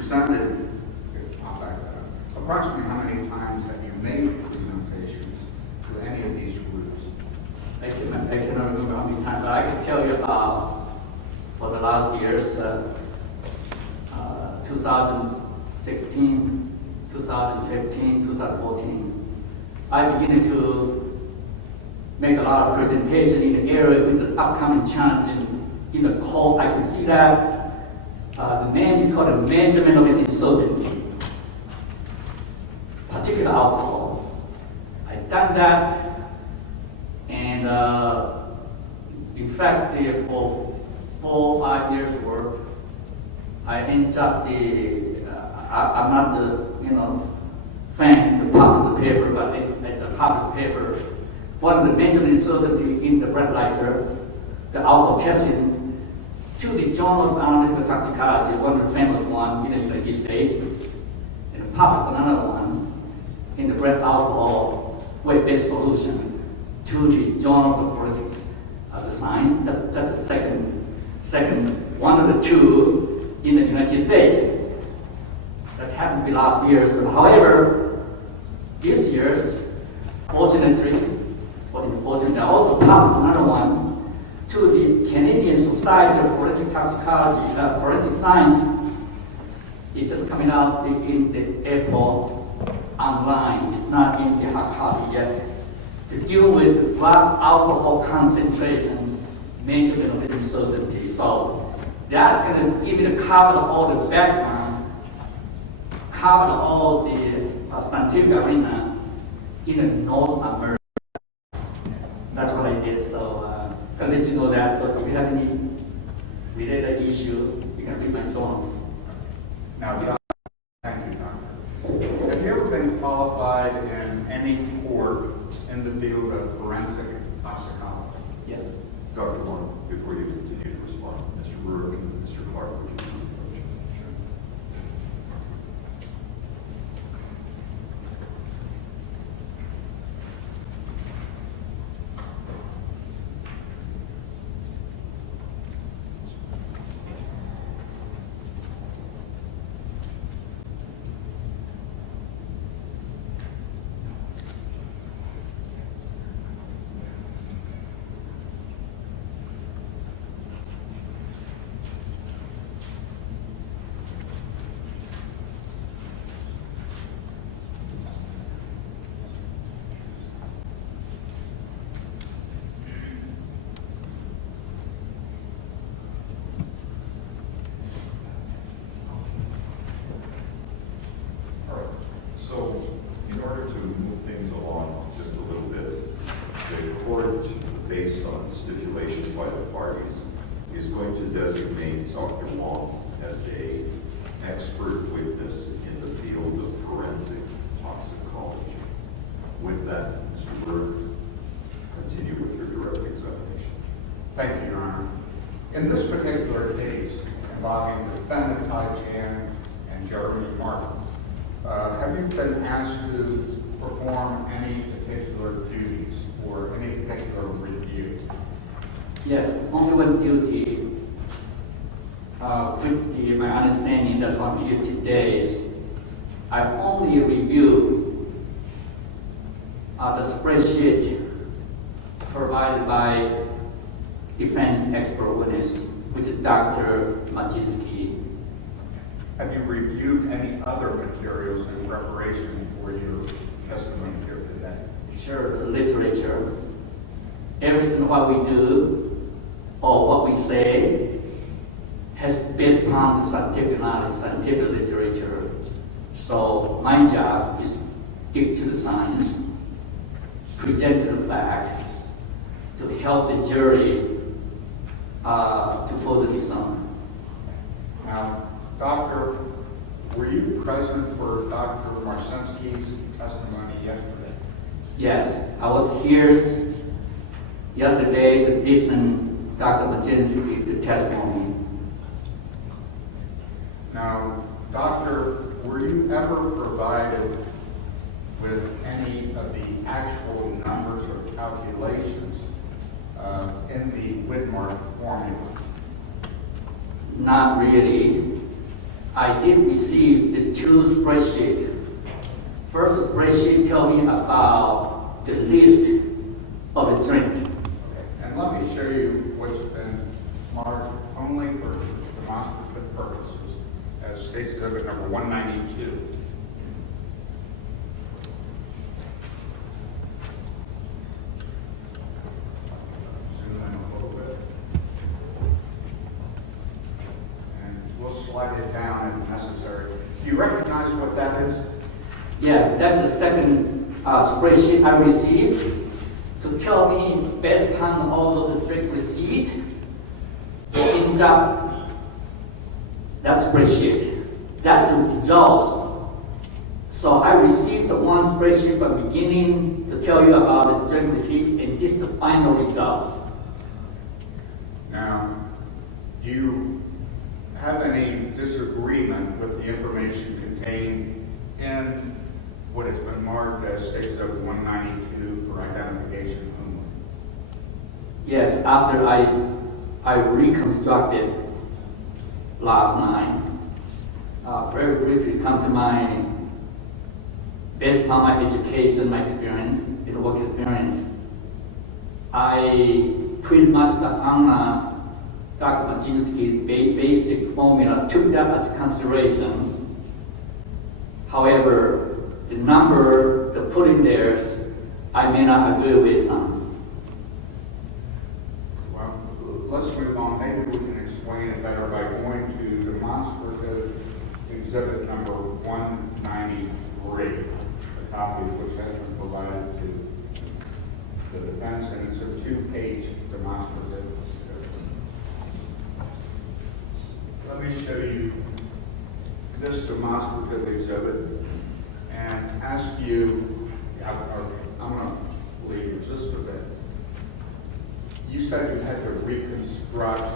presented, approximately how many times have you made presentations to any of these groups? I cannot remember how many times, but I can tell you for the last years, 2016, 2015, 2014, I began to make a lot of presentation in the area with the upcoming challenge in the court. I can see that the name is called the management of uncertainty, particular alcohol. I've done that, and in fact, for 4 or 5 years work, I ended up I'm not the fan to publish the paper, but it's a published paper. One of the major uncertainty in the red lighter, the alcohol testing, to the Journal of Analytical Toxicology, one of the famous one in the United States, and published another one in the breath alcohol web-based solution to the Journal of Forensic Science. That's the second one of the two in the United States. That happened to be last year. So, however, this year's, fortunately, or unfortunately, I also published another one to the Canadian Society of Forensic Toxicology, Forensic Science. It's just coming out in the April online. It's not in the hard copy yet. To deal with the blood alcohol concentration measurement of uncertainty. So that's going to give you the cover of all the background, cover all the scientific arena in the North America. That's what I did. So I'll let you know that. So if you have any related issue, you can read my journal. Now, thank you, Doctor. Have you ever been qualified in any court in the field of forensic toxicology? Yes. Dr. Wong, before you continue to respond, Mr. Rourke and Mr. Clark, would you please approach? So, in order to move things along just a little bit, the court, based on stipulation by the parties, is going to designate Dr. Wong as an expert witness in the field of forensic toxicology. With that, Mr. Rourke, continue with your direct examination. Thank you, Your Honor. In this particular case involving the defendant, Todd Chan, and Jeremy Martin, have you been asked to perform any particular duties or any particular review? Yes, only one duty, which my understanding that's why I'm here today is I only review the spreadsheet provided by defense expert witness, which is Dr. Majinski. Have you reviewed any other materials in preparation for your testimony here today? Sure, the literature. Everything what we do or what we say has based upon the scientific knowledge, scientific literature. So my job is stick to the science, present to the fact, to help the jury to further discern. Now, Doctor, were you present for Dr. Marcinski's testimony yesterday? Yes, I was here yesterday to listen Dr. Majinski the testimony. Now, Doctor, were you ever provided with any of the actual numbers or calculations in the Widmark formula? Not really. I did receive the two spreadsheets. First spreadsheet tell me about the list of the drink. And let me show you what's been marked only for demonstrative purposes as State Exhibit number 192. Zoom in a little bit. And we'll slide it down if necessary. Do you recognize what that is? Yes, that's the second spreadsheet I received to tell me based on all of the drink receipt, it ends up that spreadsheet. That's the results. So I received the one spreadsheet from beginning to tell you about the drink receipt, and this is the final results. Now, do you have any disagreement with the information contained in what has been marked as State Exhibit 192 for identification only? Yes, after I reconstructed last night, very briefly come to my, based on my education, my experience, and work experience, I pretty much on Dr. Baczynski's basic formula took that as consideration. However, the number to put in there, I may not agree with some. Well, let's move on. Maybe we can explain it better by going to demonstrative exhibit number 193, a copy of which has been provided to the defense, and it's a two-page demonstrative. Let me show you this demonstrative exhibit and ask you, I'm going to leave you just a bit. You said you had to reconstruct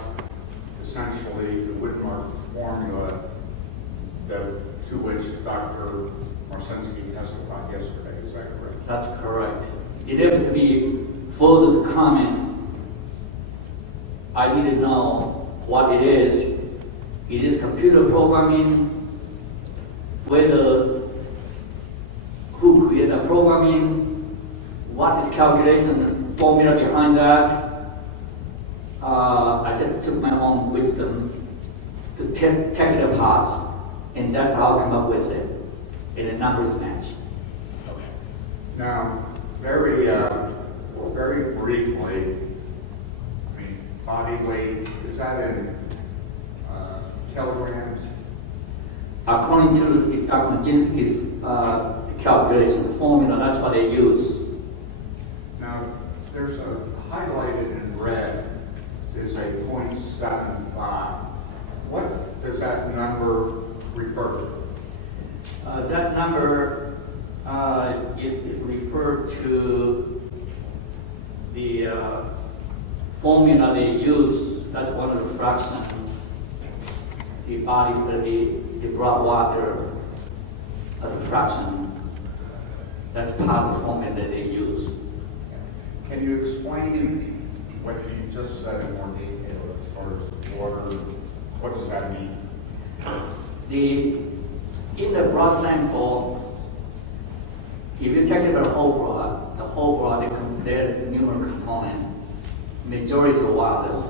essentially the Widmark formula to which Dr. Marcinski testified yesterday. Is that correct? That's correct. In order to be further to comment, I need to know what it is. It is computer programming, whether who created the programming, what is calculation formula behind that. I just took my own wisdom to take it apart, and that's how I come up with it, and the numbers match. Okay. Now, very briefly, I mean, body weight, is that in kilograms? According to Dr. Baczynski's calculation formula, that's what they use. Now, there's a highlighted in red is a 0.75. What does that number refer to? That number is referred to the formula they use. That's one of the fractions. The body, the broad water, the fraction. That's part of the formula that they use. Can you explain what you just said in more detail as far as water? What does that mean? In the blood sample, if you take the whole blood, there's numerous components. Majority is water.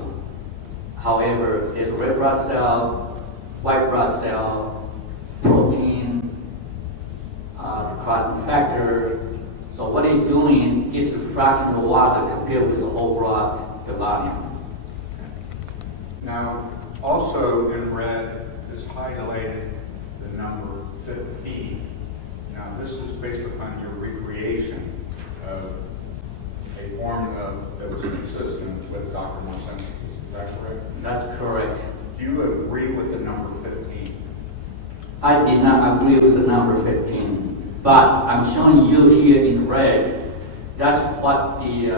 However, there's red blood cell, white blood cell, protein, the clotting factor. So what they're doing is a fraction of water compared with the whole blood, the volume. Now, also in red is highlighted the number 15. Now, this is based upon your recreation of a formula that was consistent with Dr. Marcinski. Is that correct? That's correct. Do you agree with the number 15? I did not agree with the number 15, but I'm showing you here in red, that's what the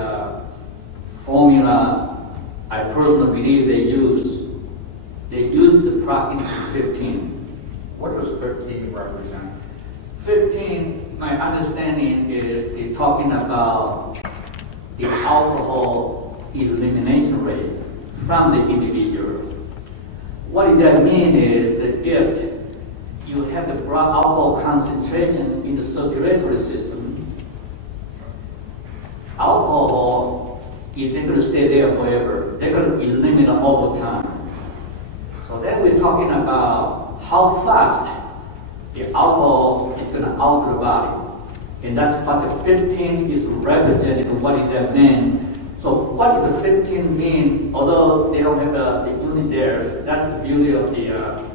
formula I personally believe they use. They use the proximity 15. What does 15 represent? 15, my understanding is they're talking about the alcohol elimination rate from the individual. What that means is that if you have the blood alcohol concentration in the circulatory system, alcohol isn't going to stay there forever. They're going to eliminate over time. So then we're talking about how fast the alcohol is going to alter the body. And that's what the 15 is representing, what it that mean. So what does the 15 mean? Although they don't have the unit there, so that's the beauty of the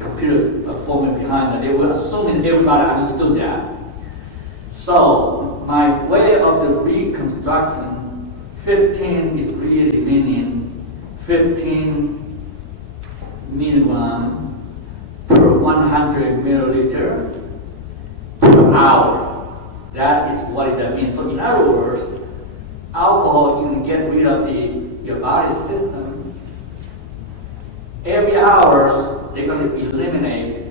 computer formula behind it. They were assuming everybody understood that. So my way of the reconstruction, 15 is really meaning 15 milligram per 100 milliliter per hour. That is what it means. So in other words, alcohol, you can get rid of your body system. Every hour, they're going to eliminate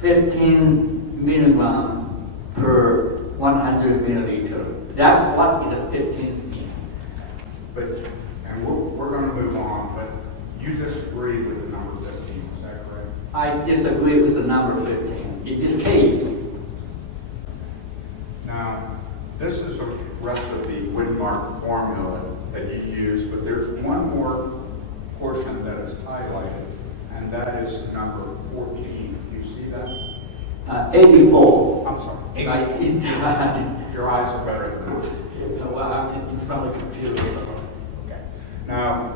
15 milligram per 100 milliliter. That's what is a 15 mean. But, and we're going to move on, but you disagree with the number 15, is that correct? I disagree with the number 15. In this case, now, this is the rest of the Widmark formula that you use, but there's one more portion that is highlighted, and that is number 14. You see that? 84. I'm sorry. I see it. Your eyes are better than mine. Well, I'm in front of the computer. So. Okay. Now,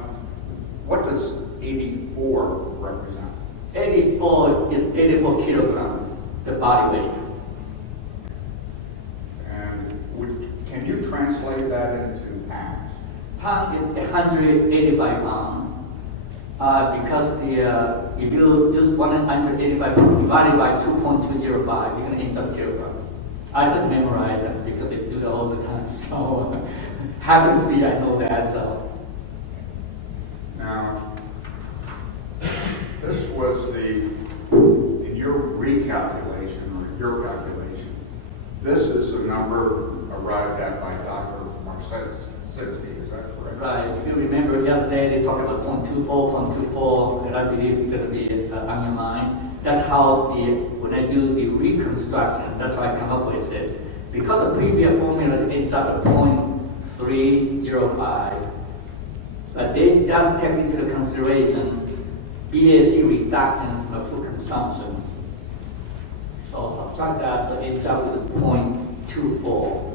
what does 84 represent? 84 is 84 kilograms, the body weight. Can you translate that into pounds? Pound is 185 pounds. Because if you use 185 pounds divided by 2.205, you're going to end up kilograms. I just memorize them because they do that all the time. So, happen to be, I know that. So, now, this was in your recalculation or your calculation, this is the number arrived at by Dr. Marcet. Is that correct? right. If you remember yesterday, they talked about 0.24, and I believe it's going to be on your mind. That's how when I do the reconstruction, that's how I come up with it. Because the previous formula ends up at 0.305, but they just take into the consideration BAC reduction from food consumption. So subtract that, so it ends up with 0.24.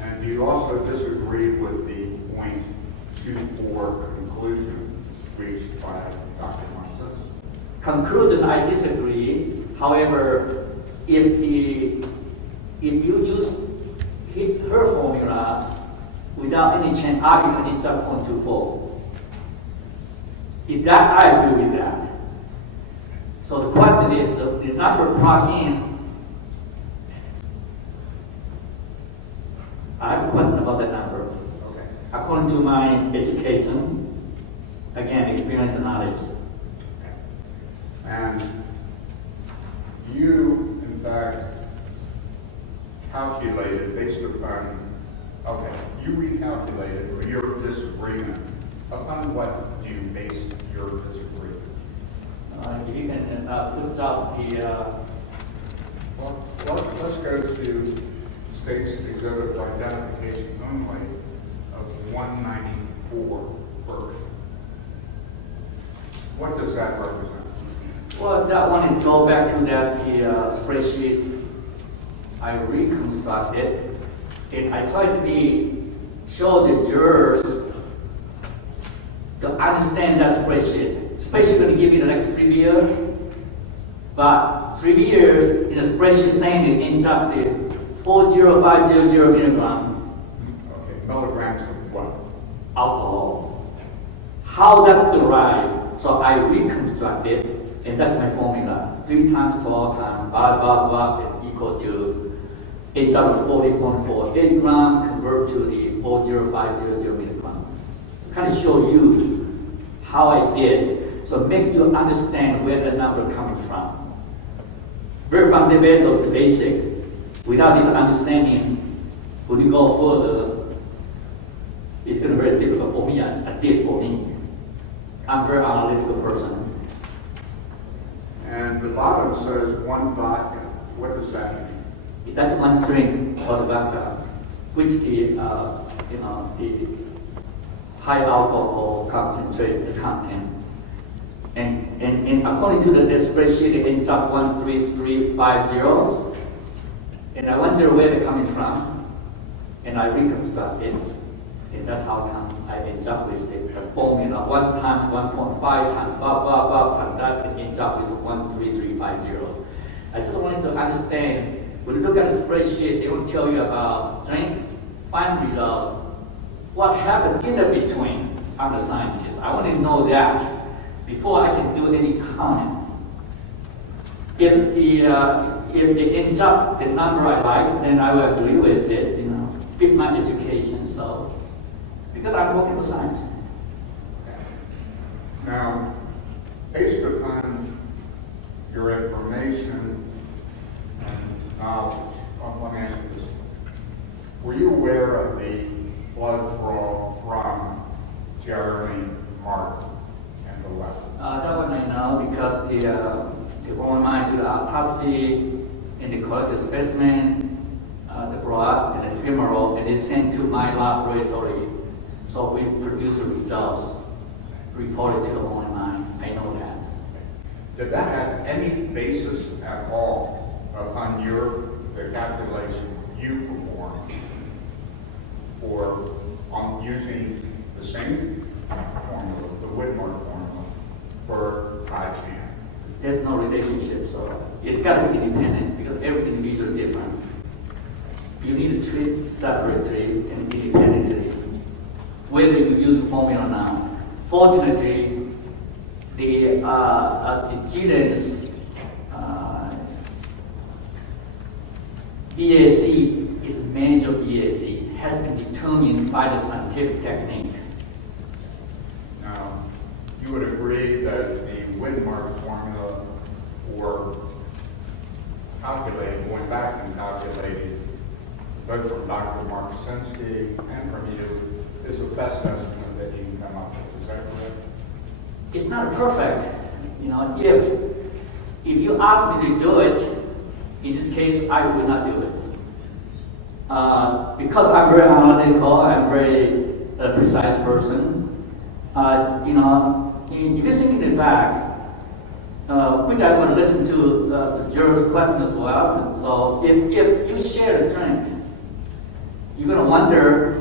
And you also disagree with the 0.24 conclusion reached by Dr. Marcet? Conclusion, I disagree. However, if you use her formula without any change, obviously ends up 0.24. If that, I agree with that. So the question is the number plugged in. I have a question about that number. Okay. According to my education, again, experience and knowledge. And you, in fact, calculated based upon, you recalculated or your disagreement. Upon what do you base your disagreement? You can put out the, Let's go to State's Exhibit for Identification Only of 194 first. What does that represent? well, that one is go back to that spreadsheet I reconstructed, and I tried to show the jurors to understand that spreadsheet. Spreadsheet going to give you the next 3 years, but 3 years in a spreadsheet saying it ends up to 40500 milligram Okay, milligrams of what? alcohol. How that derived? So I reconstructed, and that's my formula. 3 times 12 times blah blah blah equal to ends up with 40.48 gram convert to the 40500 milligram. To kind of show you how I did, so make you understand where the number coming from. Very fundamental to basic. Without this understanding, when you go further, it's going to be very difficult for me, at least for me. I'm a very analytical person. And the bottom says one vodka. What does that mean? That's one drink of the vodka, which the the high alcohol concentrate the content. And according to the spreadsheet, it ends up 13350. And I wonder where they're coming from. And I reconstruct it. And that's how come I end up with the formula. 1 times 1.5 times blah, blah, blah, times that, it ends up with 13350. I just wanted to understand, when you look at the spreadsheet, it will tell you about drink, final results, what happened in the between. I'm the scientist. I want to know that before I can do any comment. If it ends up the number I like, then I will agree with it, fit my education, so, because I'm working for science. Now, based upon your information and knowledge, let me ask you this. Were you aware of the blood draw from Jeremy Martin and the West? That one I know because the woman might do the autopsy and they collect the specimen, the blood and the femoral, and it's sent to my laboratory. So we produce the results, reported to the owner mine. I know that. Did that have any basis at all upon the calculation you performed on using the same formula, the Widmark formula, for IgM? There's no relationship, so it's got to be independent because every individual is different. You need to treat separately and independently, whether you use formula or not. Fortunately, the decedent's BAC is major BAC, has been determined by the scientific technique. Now, you would agree that the Widmark formula for calculating, going back and calculating, both from Dr. Marcinski and from you, is the best estimate that you can come up with. Is that correct? It's not perfect. If you ask me to do it, in this case, I will not do it. Because I'm very analytical, I'm very precise person. If you're thinking it back, which I want to listen to the juror's question as well. So if you share a drink, you're going to wonder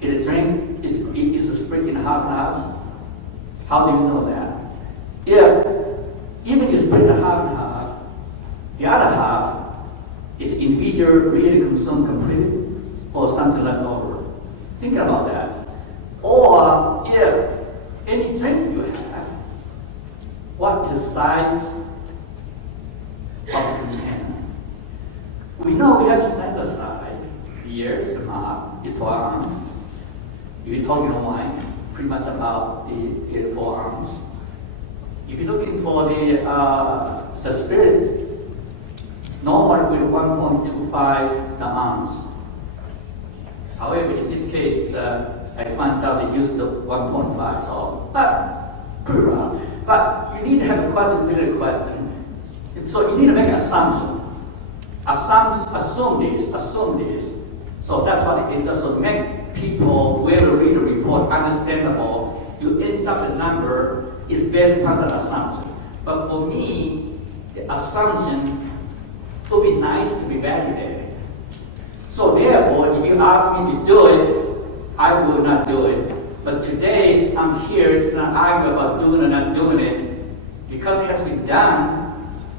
if the drink is split in half and half. How do you know that? Even you split the half and half, the other half is the individual really consumed completely or something left over. Think about that. Or if any drink you have, what is the size of the container? We know we have standard size. Here, the mark is 12 ounces. If you're talking wine, pretty much about the 4 ounces. If you're looking for the spirits, normally with 1.25 the ounce. However, in this case, I found out they used the 1.5, so, but pretty rough. But you need to have a question. So you need to make an assumption. Assume this. So that's what it does. So make people, whoever read the report, understandable. You end up the number is based upon the assumption. But for me, the assumption would be nice to be validated. So therefore, if you ask me to do it, I will not do it. But today, I'm here to not argue about doing or not doing it, because it has been done.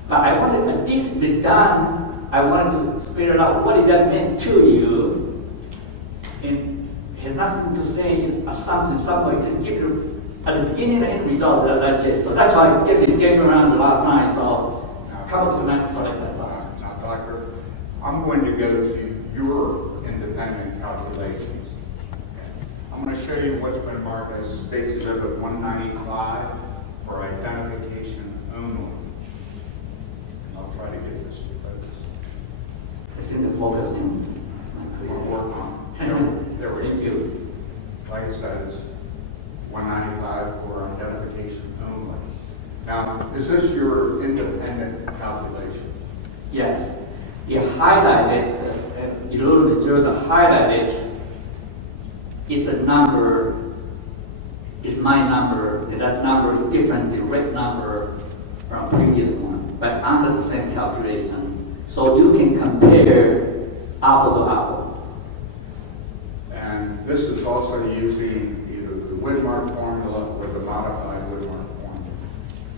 But I want it at least be done. I wanted to figure out what did that mean to you. And it has nothing to say in assumption somewhere to give you at the beginning and end results. That's it. So that's why I gave the game around last night. So come up tonight. So that's all. Now, Doctor, I'm going to go to your independent calculations. I'm going to show you what's been marked as State's Exhibit 195 for identification only. And I'll try to get this to focus. It's in the focusing. We'll work on it. There we go. Thank you. Like I said, it's 195 for Now, is this your independent calculation? Yes. The highlighted, you look at the zero, the highlighted is a number, is my number, and that number is different, the red number from previous one, but under the same calculation. So you can compare apple to apple. And this is also using either the Widmark formula or the modified Widmark formula.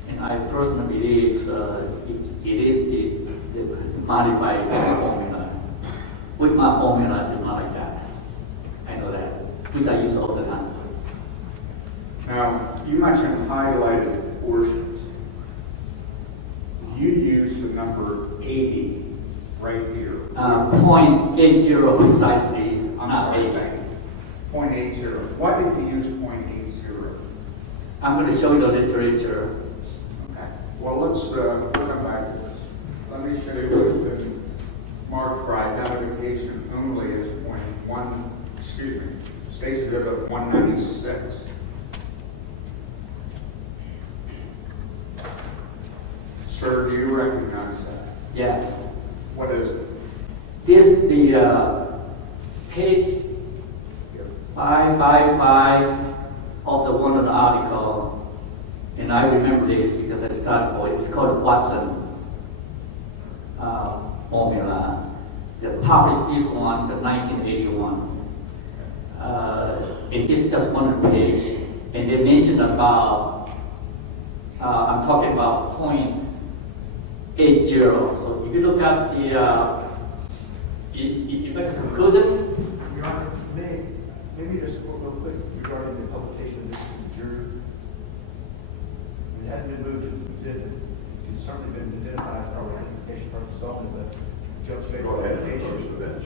And I personally believe it is the modified formula. Widmark formula is not like that. I know that, which I use all the time. Now, you mentioned highlighted portions. You use the number 80 right here. 0.80 precisely, I'm not sorry, 80. thank you. 0.80. Why did you use 0.80? I'm going to show you the literature. Okay. Well, let's come back to this. Let me show you what's been marked for identification only as states good of 196. Sir, do you recognize that? Yes. What is it? This is the page 555 of the one of the article, and I remember this because I studied for it. It's called Watson formula. They published this one in 1981. And this is just one page, and they mentioned about, I'm talking about 0.80. So if you look at the, you make a conclusion. Your Honor, maybe just real quick regarding the publication of this to the jury. It hadn't been moved as an exhibit. It's certainly been identified for our identification purposes only, but Judge Favor's Go ahead and application. approach the bench.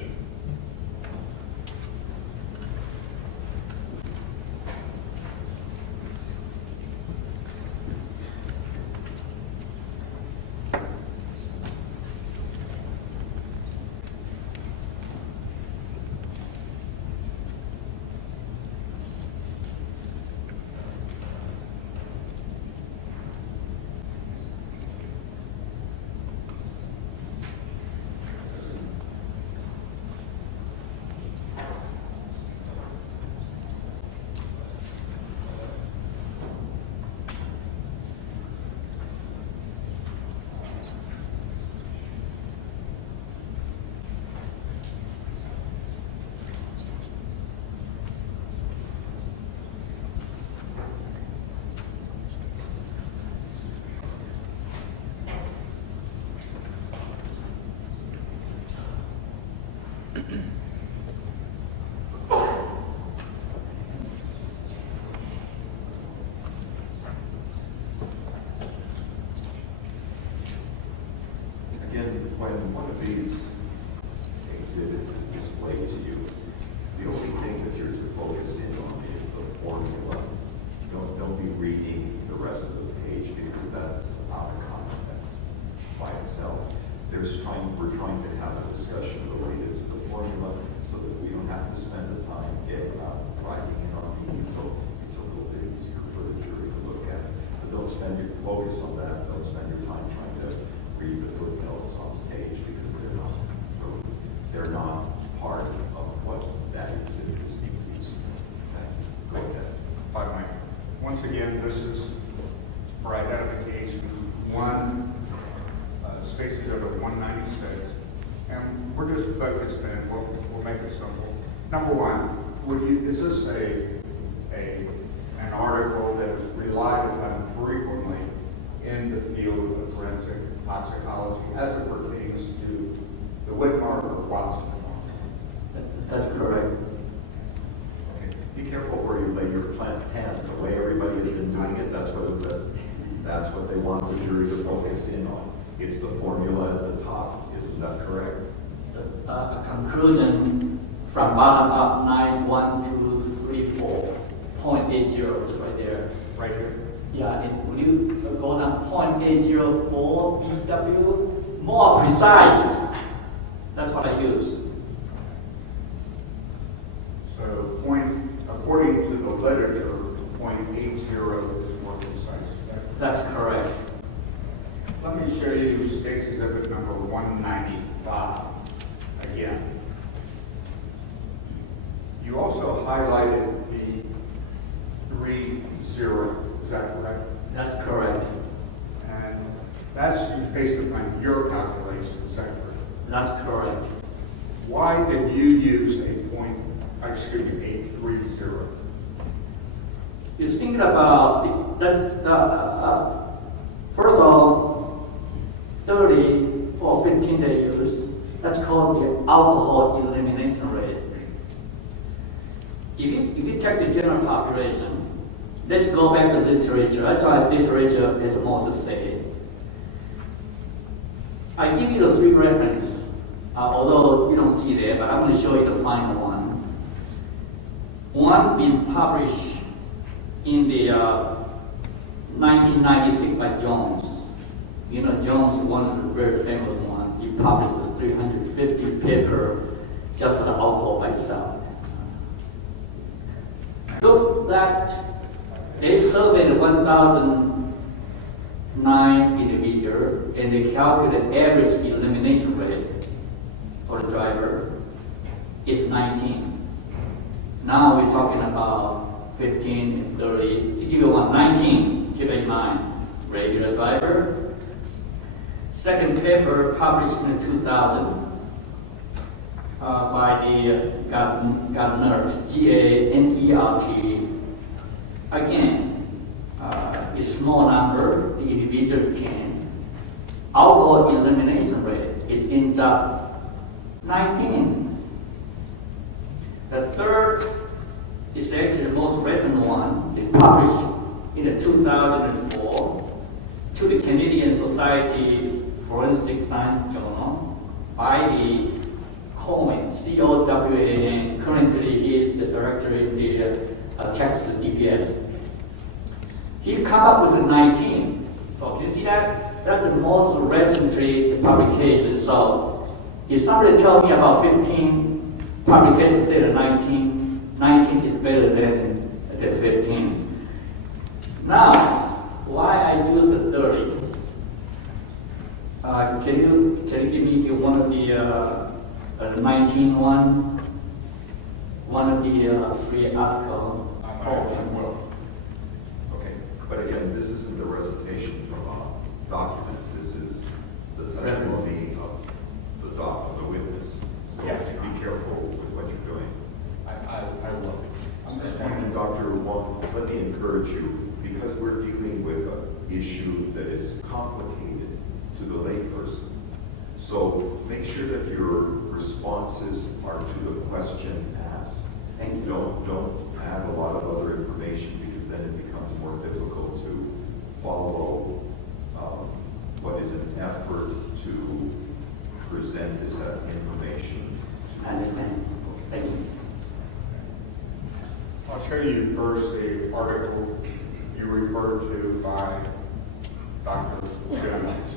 Again, when one of these exhibits is displayed to you, the only thing that you're to focus in on is the formula. Don't be reading the rest of the page because that's out of context by itself. We're trying to have a discussion related to the formula so that we don't have to spend the time getting out writing in on these, so it's a little bit easier for the jury to look at. But don't spend your focus on that. Don't spend your time trying to read the footnotes on the page because they're not part of what that exhibit is being used for. Thank you. Go ahead. If I might. Once again, this is for identification. One, spaces over 196. And we're just focused in, we'll make it simple. Number one, is this an article that is relied upon frequently in the field of forensic toxicology as it pertains to the Widmark or Watson formula? That's correct. Okay. Be careful where you lay your pen. The way everybody has been doing it, that's what they want the jury to focus in on. It's the formula at the top. Isn't that correct? A conclusion from bottom up 9, 1, 2, 3, 4, 0.80, just right there. Right here? Yeah, and when you go down 0.804 BW, more precise. That's what I use. So according to the literature, 0.80 is more precise. That's correct. exhibit number 195 again. You also highlighted the 3-0, is that correct? That's correct. And that's based upon your calculations, is that correct? That's correct. Why did you use a 830? You're thinking about first of all, 30 or 15 day use, that's called the alcohol elimination rate. If you check the general population, let's go back to literature. That's why literature has more to say. I give you the 3 references, although you don't see there, but I'm going to show you the final one. One being published in the 1996 by Jones. You know, Jones, one of the very famous one. He published the 350 paper just for the alcohol by itself. Look that they surveyed 1,009 individuals and they calculated average elimination rate for the driver is 19. Now we're talking about 15 and 30. To give you 19, keep in mind, regular driver. Second paper published in 2000 by the Ganert, Ganert. Again, it's small number, the individual 10. Alcohol elimination rate is ends up 19. The third is actually the most recent one. It's published in 2004 to the Canadian Society Forensic Science Journal by the Cowan, C-O-W-A-N. Currently, he is the director in the text to DPS. He come up with 19. So can you see that? That's the most recent publication. So if somebody tell me about 15 publications say 19, 19 is better than 15. Now, why I use the 30? Can you give me one of the 19 one of the free article? Okay, but again, this isn't a recitation from a document. This is the testimony of the witness. So Yeah. be careful with what you're doing. I will. I'm just And wondering, Dr. Wong, let me encourage you, because we're dealing with an issue that is complicated to the layperson. So make sure that your responses are to the question asked. Thank you. Don't add a lot of other information, because then it becomes more difficult to follow what is an effort to present this information. I understand. Thank you. I'll show you first the article you referred to by Dr. Jones.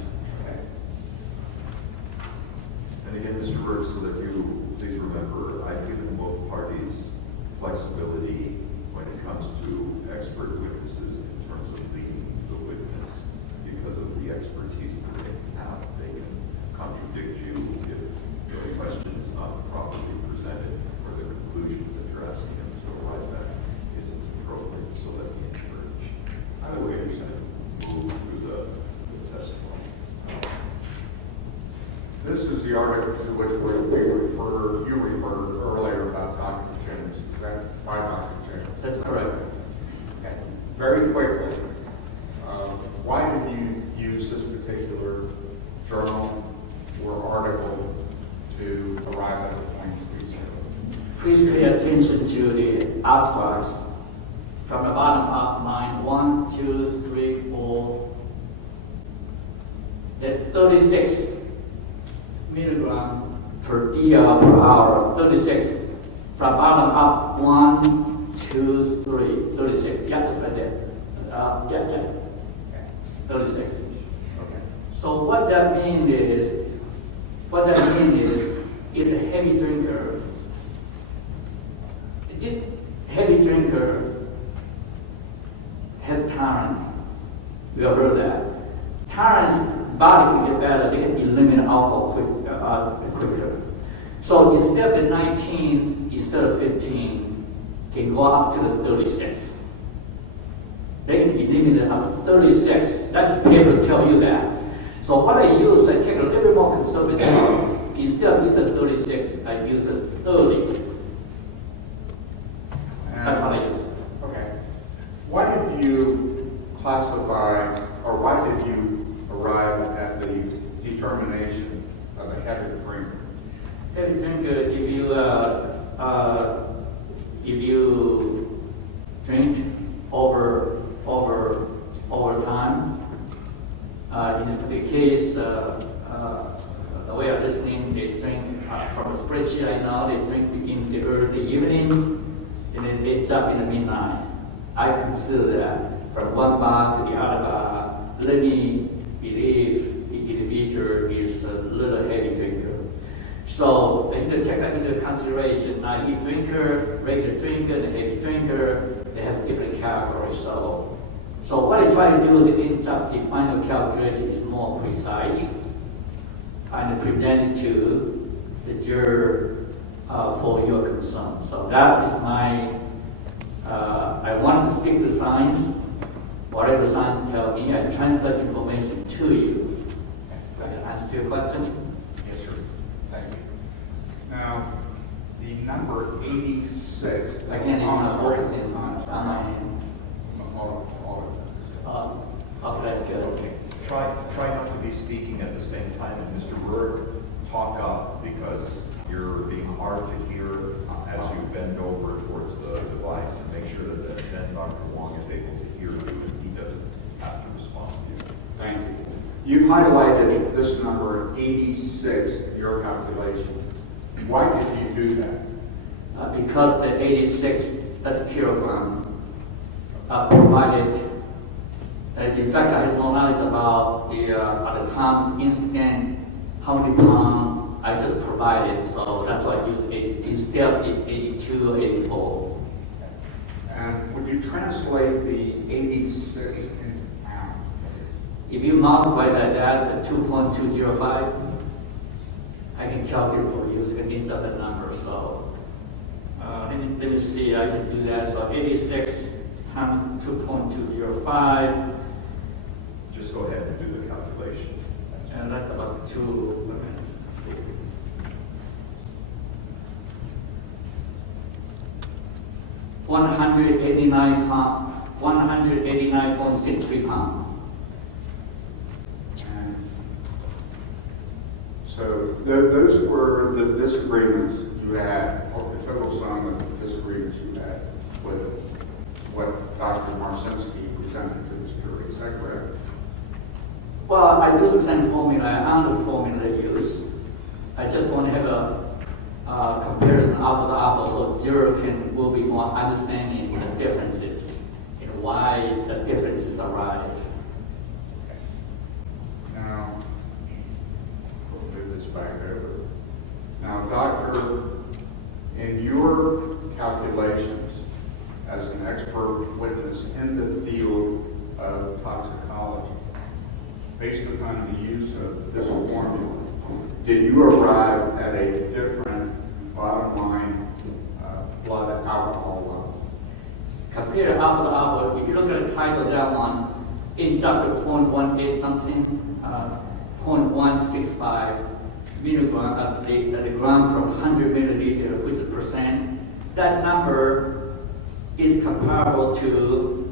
And again, Mr. Burke, so that you please remember, I've given both parties flexibility when it comes to expert witnesses in terms of leading the witness because of the expertise that they have. They can contradict you if your question is not properly presented or the conclusions that you're asking them to arrive at isn't appropriate, so let me encourage. I will move through the testimony. This is the article to which you referred earlier about Dr. Jones. Is that by Dr. Jones? That's correct. Okay. Very quickly, why did you use this particular journal or article to arrive at the point you said? Please pay attention to the abstracts from the bottom up line 1, 2, 3, 4. That's 36 milligram per dl per hour. 36 from bottom up 1, 2, 3, 36. Yeah, just right there. Yeah. 36. Okay. So what that means is, if a heavy drinker, this heavy drinker has tolerance. We have heard that. Tolerance body can get better, they can eliminate alcohol quicker. So instead of the 19, instead of 15, can go up to the 36. They can eliminate up to 36. That's paper tell you that. So what I use, I take a little bit more conservative. Instead of using 36, I use 30. That's what I use. Okay. Why did you classify, or why did you arrive at the determination of a heavy drinker? Heavy drinker, if you drink over time, in this particular case, the way of listening, they drink from a spreadsheet I know, they drink begin the early evening, and then they up in the midnight. I consider that from one bar to the other bar, let me believe the individual is a little heavy drinker. So I need to take that into consideration. Naive drinker, regular drinker, and heavy drinker, they have different categories. So what I try to do to end up the final calculation is more precise and present it to the juror for your concern. So that is my, I want to speak the science. Whatever science tell me, I transfer information to you. Does that answer your question? Yes, sir. Thank you. Now, the number 86. Again, it's not focusing on my. Okay, that's good. Okay. Try not to be speaking at the same time, and Mr. Berg, talk up because you're being hard to hear as you bend over towards the device, and make sure that then Dr. Hwang is able to hear you and he doesn't have to respond to you. Thank you. You've highlighted this number 86 in your calculation. Why did you do that? Because the 86, that's a kilogram, provided. In fact, I have no knowledge about at the time incident, how many pounds I just provided. So that's why I used 80, instead of 82 or 84. And would you translate the 86 into pounds? If you multiply that 2.205, I can calculate for you, so it ends up the number. So let me see, I can do that. So 86 times 2.205. Just go ahead and do the calculation. And that's about 2 minutes. Let's see. £189.63 pounds. And so those were the disagreements you had, or the total sum of the disagreements you had with what Dr. Marcinski presented to this jury. Is that correct? Well, I use the same formula. I am the formula I use. I just want to have a comparison apple to apple, so juror will be more understanding the differences and why the differences arise. Now, we'll move this back over. Now, Doctor, in your calculations as an expert witness in the field of toxicology, based upon the use of this formula, did you arrive at a different bottom line blood alcohol level? Compare apple to apple. If you look at the title of that one, ends up at 0.18 something, 0.165 milligram at the gram per 100 milliliter, which is percent. That number is comparable to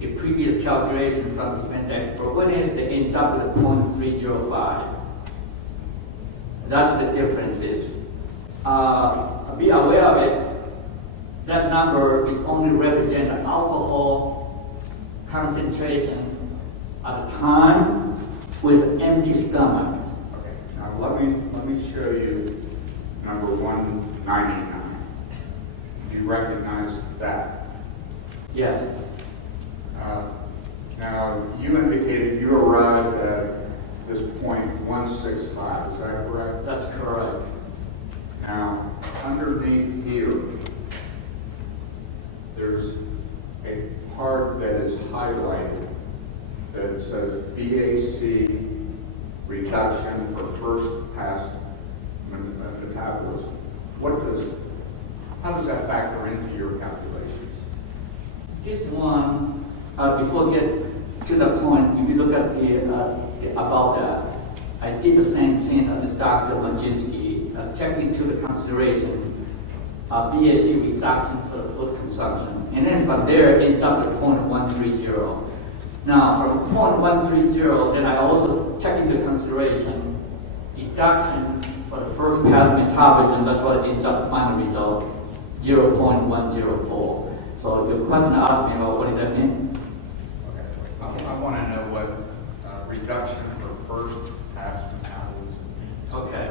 the previous calculation from defense expert. When is the ends up at 0.305? That's the differences. Be aware of it. That number is only represent the alcohol concentration at the time with empty stomach. Okay. Now let me show you number 199. Do you recognize that? Yes. Now you indicated you arrived at this point 165. Is that correct? That's correct. Now underneath here, there's a part that is highlighted that says BAC reduction for first pass metabolism. How does that factor into your calculations? This one, before we get to the point, if you look at about that, I did the same thing as Dr. Majinski, check into the consideration of BAC reduction for the food consumption. And then from there, it jumped to 0.130. Now, from 0.130, then I also check into consideration deduction for the first pass metabolism. That's what ends up the final result, 0.104. So your question asked me about what did that mean? Okay. I want to know what reduction for first pass metabolism means. Okay.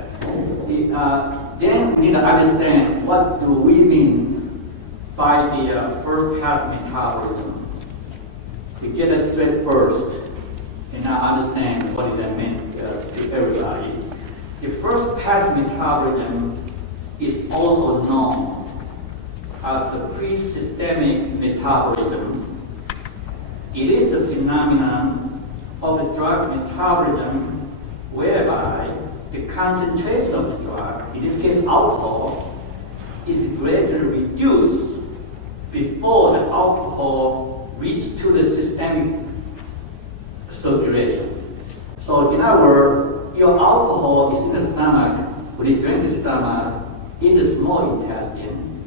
Then we need to understand what do we mean by the first pass metabolism. To get it straight first, and I understand what that meant to everybody. The first pass metabolism is also known as the pre-systemic metabolism. It is the phenomenon of the drug metabolism whereby the concentration of the drug, in this case alcohol, is gradually reduced before the alcohol reaches to the systemic circulation. So in other words, your alcohol is in the stomach, when you drink the stomach, in the small intestine,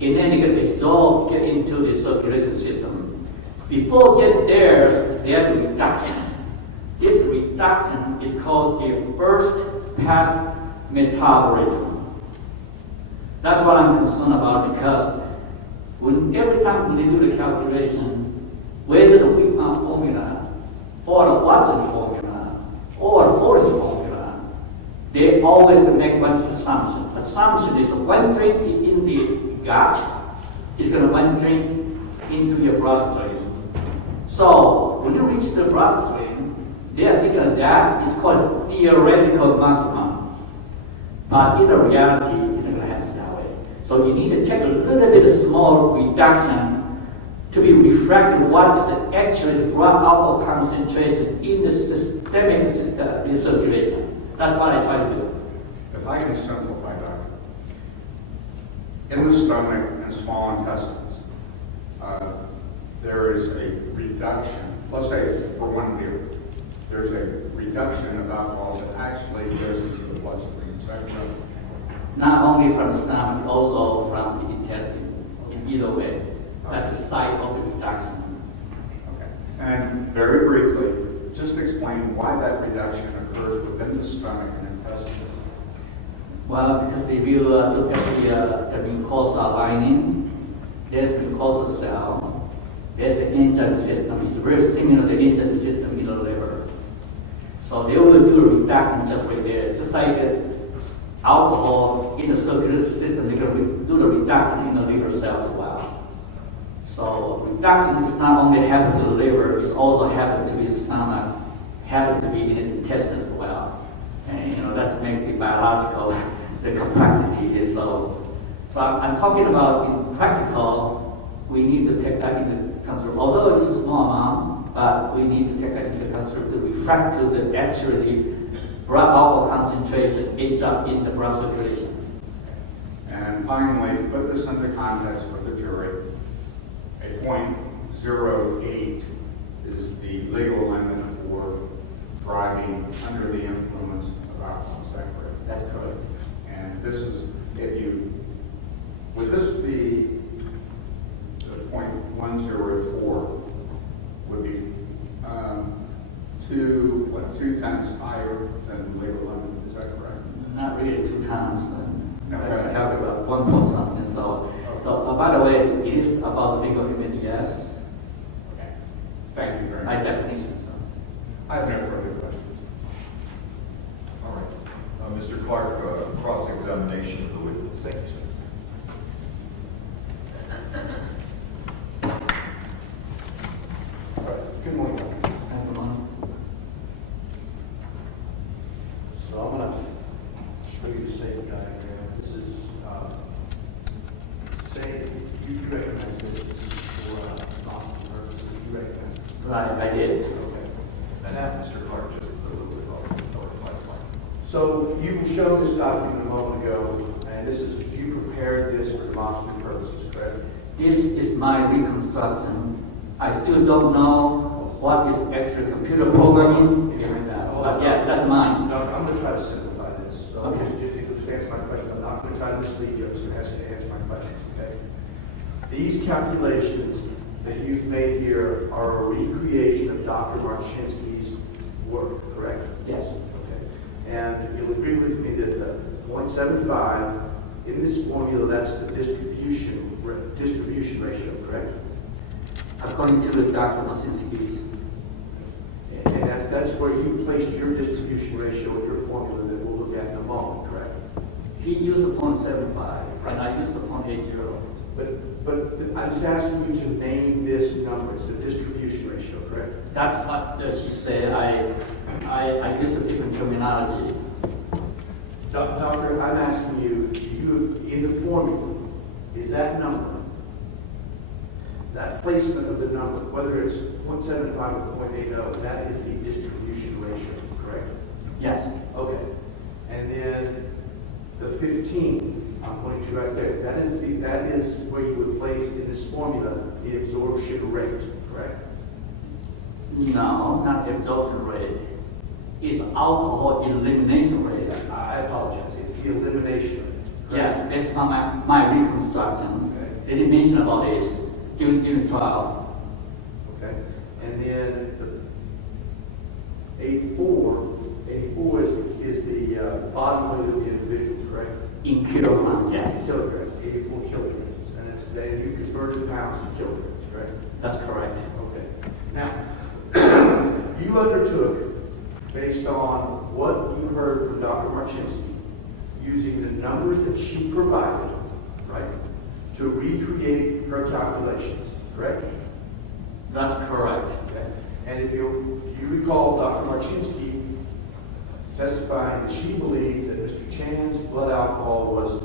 and then it gets absorbed, get into the circulation system. Before it gets there, there's a reduction. This reduction is called the first pass metabolism. That's what I'm concerned about, because every time when they do the calculation, whether the Widmark formula or the Watson formula or the Forrest formula, they always make one assumption. Assumption is one drink in the gut is going to one drink into your bloodstream. So when you reach the bloodstream, they are thinking of that. It's called a theoretical maximum. But in the reality, it's not going to happen that way. So you need to take a little bit of small reduction to be reflected what is the actual blood alcohol concentration in the systemic circulation. That's what I try to do. If I can simplify that, in the stomach and small intestines, there is a reduction. Let's say for 1 beer, there's a reduction of alcohol that actually goes into the bloodstream. Is that correct? Not only from the stomach, also from the intestine. In either way, that's the site of the reduction. Okay. And very briefly, just explain why that reduction occurs within the stomach and intestines. Well, because if you look at the mucosal lining, there's mucosal cell. There's an enzyme system. It's very similar to the enzyme system in the liver. So they will do a reduction just right there. Just like alcohol in the circulatory system, they're going to do the reduction in the liver cell as well. So reduction is not only happen to the liver, it's also happen to the stomach, happen to be in the intestine as well. And that's make the biological, the complexity is so. So I'm talking about in practical, we need to take that into consideration. Although it's a small amount, but we need to take that into consideration to reflect to the actually blood alcohol concentration ends up in the blood circulation. And finally, to put this into context for the jury, a 0.08 is the legal limit for driving under the influence of alcohol. Is that correct? That's correct. And this is, would this be the 0.104 would be 2 times higher than the legal limit? Is that correct? Not really 2 times. No, I can calculate about 1 point something. So by the way, it is about the legal limit, yes. Okay. Thank you very By much. definition. So. I have no further questions. All right. Mr. Clark, cross-examination of the witness. Thank you, sir. All right, good morning. So I'm going to show you the safety diagram. This is, say, you recognize this for Austin purposes. You recognize this. Right, I did. Okay. And now, Mr. Clark, just a little bit of So you showed this document a moment ago, and this is, you prepared this for demonstrative purposes, correct? This is my reconstruction. I still don't know what is actual computer programming behind that. But yes, that's mine. No, I'm going to try to simplify this. So Okay. just answer my question. I'm not going to try to mislead you. I'm just going to ask you to answer my questions, okay? These calculations that you've made here are a recreation of Dr. Marchinsky's work, correct? Yes. Okay. And you'll agree with me that the 0.75 in this formula, that's the distribution ratio, correct? According to the Dr. Marchinsky's. And that's where you placed your distribution ratio in your formula that we'll look at in a moment, correct? He used the 0.75, and I used the 0.80. But I'm just asking you to name this number. It's the distribution ratio, correct? That's what he said. I used a different terminology. Doctor, I'm asking you, in the formula, is that number, that placement of the number, whether it's 0.75 or 0.80, that is the distribution ratio, correct? Yes. Okay. And then the 15, I'm pointing to right there, that is where you would place in this formula the absorption rate, correct? No, not absorption rate. It's alcohol elimination rate. I apologize, it's the elimination rate. Yes, based on my reconstruction. Okay. They didn't mention about this during the trial. Okay, and then the 84 is the body weight of the individual, correct? In kilogram, yes. Kilograms, 84 kilograms, and then you've converted pounds to kilograms, correct? That's correct. Okay. Now, you undertook, based on what you heard from Dr. Marchinsky, using the numbers that she provided, right, to recreate her calculations, correct? That's correct. Okay. And if you recall Dr. Marchinsky testifying that she believed that Mr. Chan's blood alcohol was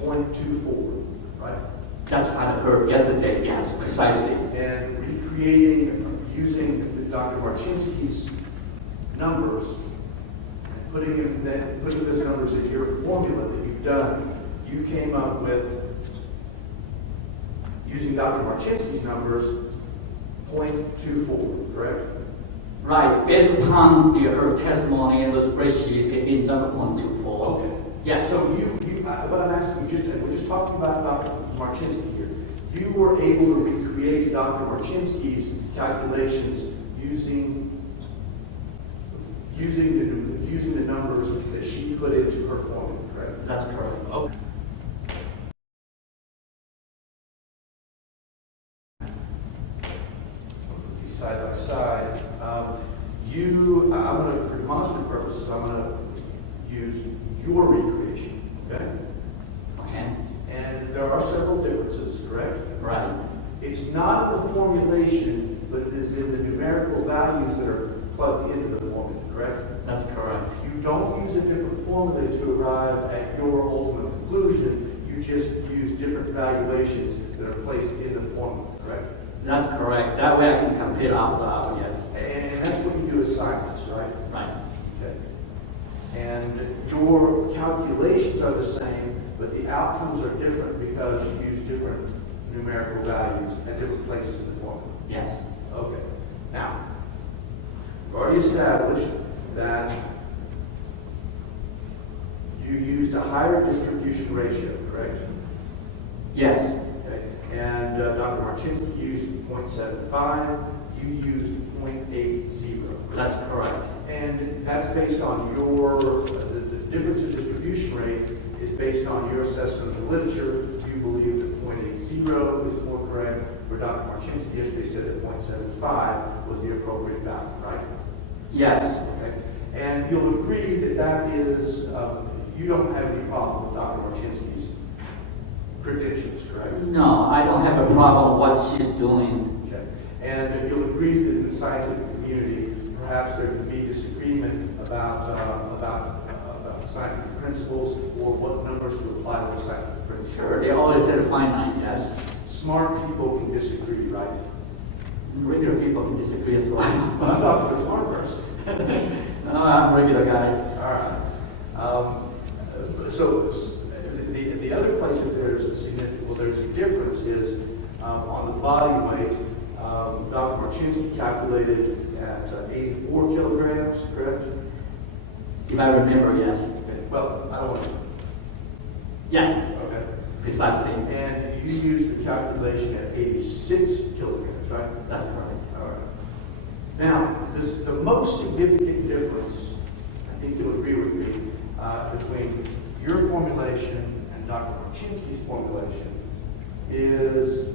0.24, right? That's what I heard yesterday, yes, precisely. And recreating, using Dr. Marchinsky's numbers, and putting those numbers in your formula that you've done, you came up with, using Dr. Marchinsky's numbers, 0.24, correct? Right, based upon her testimony and the spreadsheet, it ends up 0.24. Okay. Yes. So what I'm asking you, we're just talking about Dr. Marchinsky here. You were able to recreate Dr. Marchinsky's calculations using the numbers that she put into her formula, correct? That's correct. Okay. Side by side. I'm going to, for demonstrative purposes, I'm going to use your recreation, okay? Okay. And there are several differences, correct? Right. It's not in the formulation, but it is in the numerical values that are plugged into the formula, correct? That's correct. You don't use a different formula to arrive at your ultimate conclusion. You just use different valuations that are placed in the formula, correct? That's correct. That way I can compare out loud, yes. And that's what you do as scientists, right? Right. Okay. And your calculations are the same, but the outcomes are different because you use different numerical values at different places in the formula. Yes. Okay. Now, we've already established that you used a higher distribution ratio, correct? Yes. Okay. And Dr. Marchinsky used 0.75. You used 0.80. That's correct. And that's based on your, the difference in distribution rate is based on your assessment of the literature. You believe that 0.80 is more correct, where Dr. Marchinsky yesterday said that 0.75 was the appropriate value, right? Yes. Okay. And you'll agree that that is, you don't have any problem with Dr. Marchinsky's credentials, correct? No, I don't have a problem with what she's doing. Okay. And you'll agree that in the scientific community, perhaps there can be disagreement about scientific principles or what numbers to apply to the scientific principles. Sure, they always said finite, yes. Smart people can disagree, right? Regular people can disagree as well. I'm not a smart person. No, I'm a regular guy. All right. So the other place that there's a significant, well, there's a difference is on the body weight. Dr. Marchinsky calculated at 84 kilograms, correct? If I remember, yes. Okay. Well, I don't want to. Yes, Okay. precisely. And you used the calculation at 86 kilograms, right? That's correct. All right. Now, the most significant difference, I think you'll agree with me, between your formulation and Dr. Marchinsky's formulation is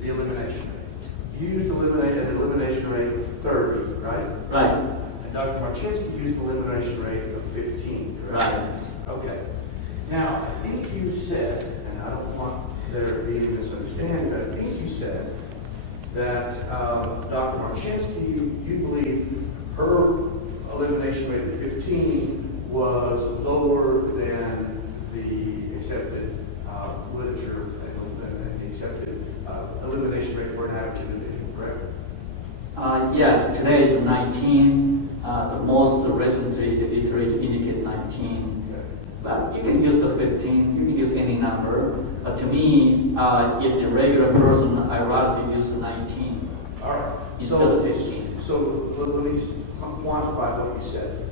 the elimination rate. You used an elimination rate of 30, right? Right, And Dr. Marchinsky used an elimination rate of 15, correct? right. Okay. Now, I think you said, and I don't want there to be any misunderstanding, but I think you said that Dr. Marchinsky, you believe her elimination rate of 15 was lower than the accepted literature and the accepted elimination rate for an average individual, correct? Yes, today is 19. The most recent literature indicate 19. But you can use the 15, you can use any number. To me, if a regular person, I rather use the 19 All right. instead of 15. So let me just quantify what you said.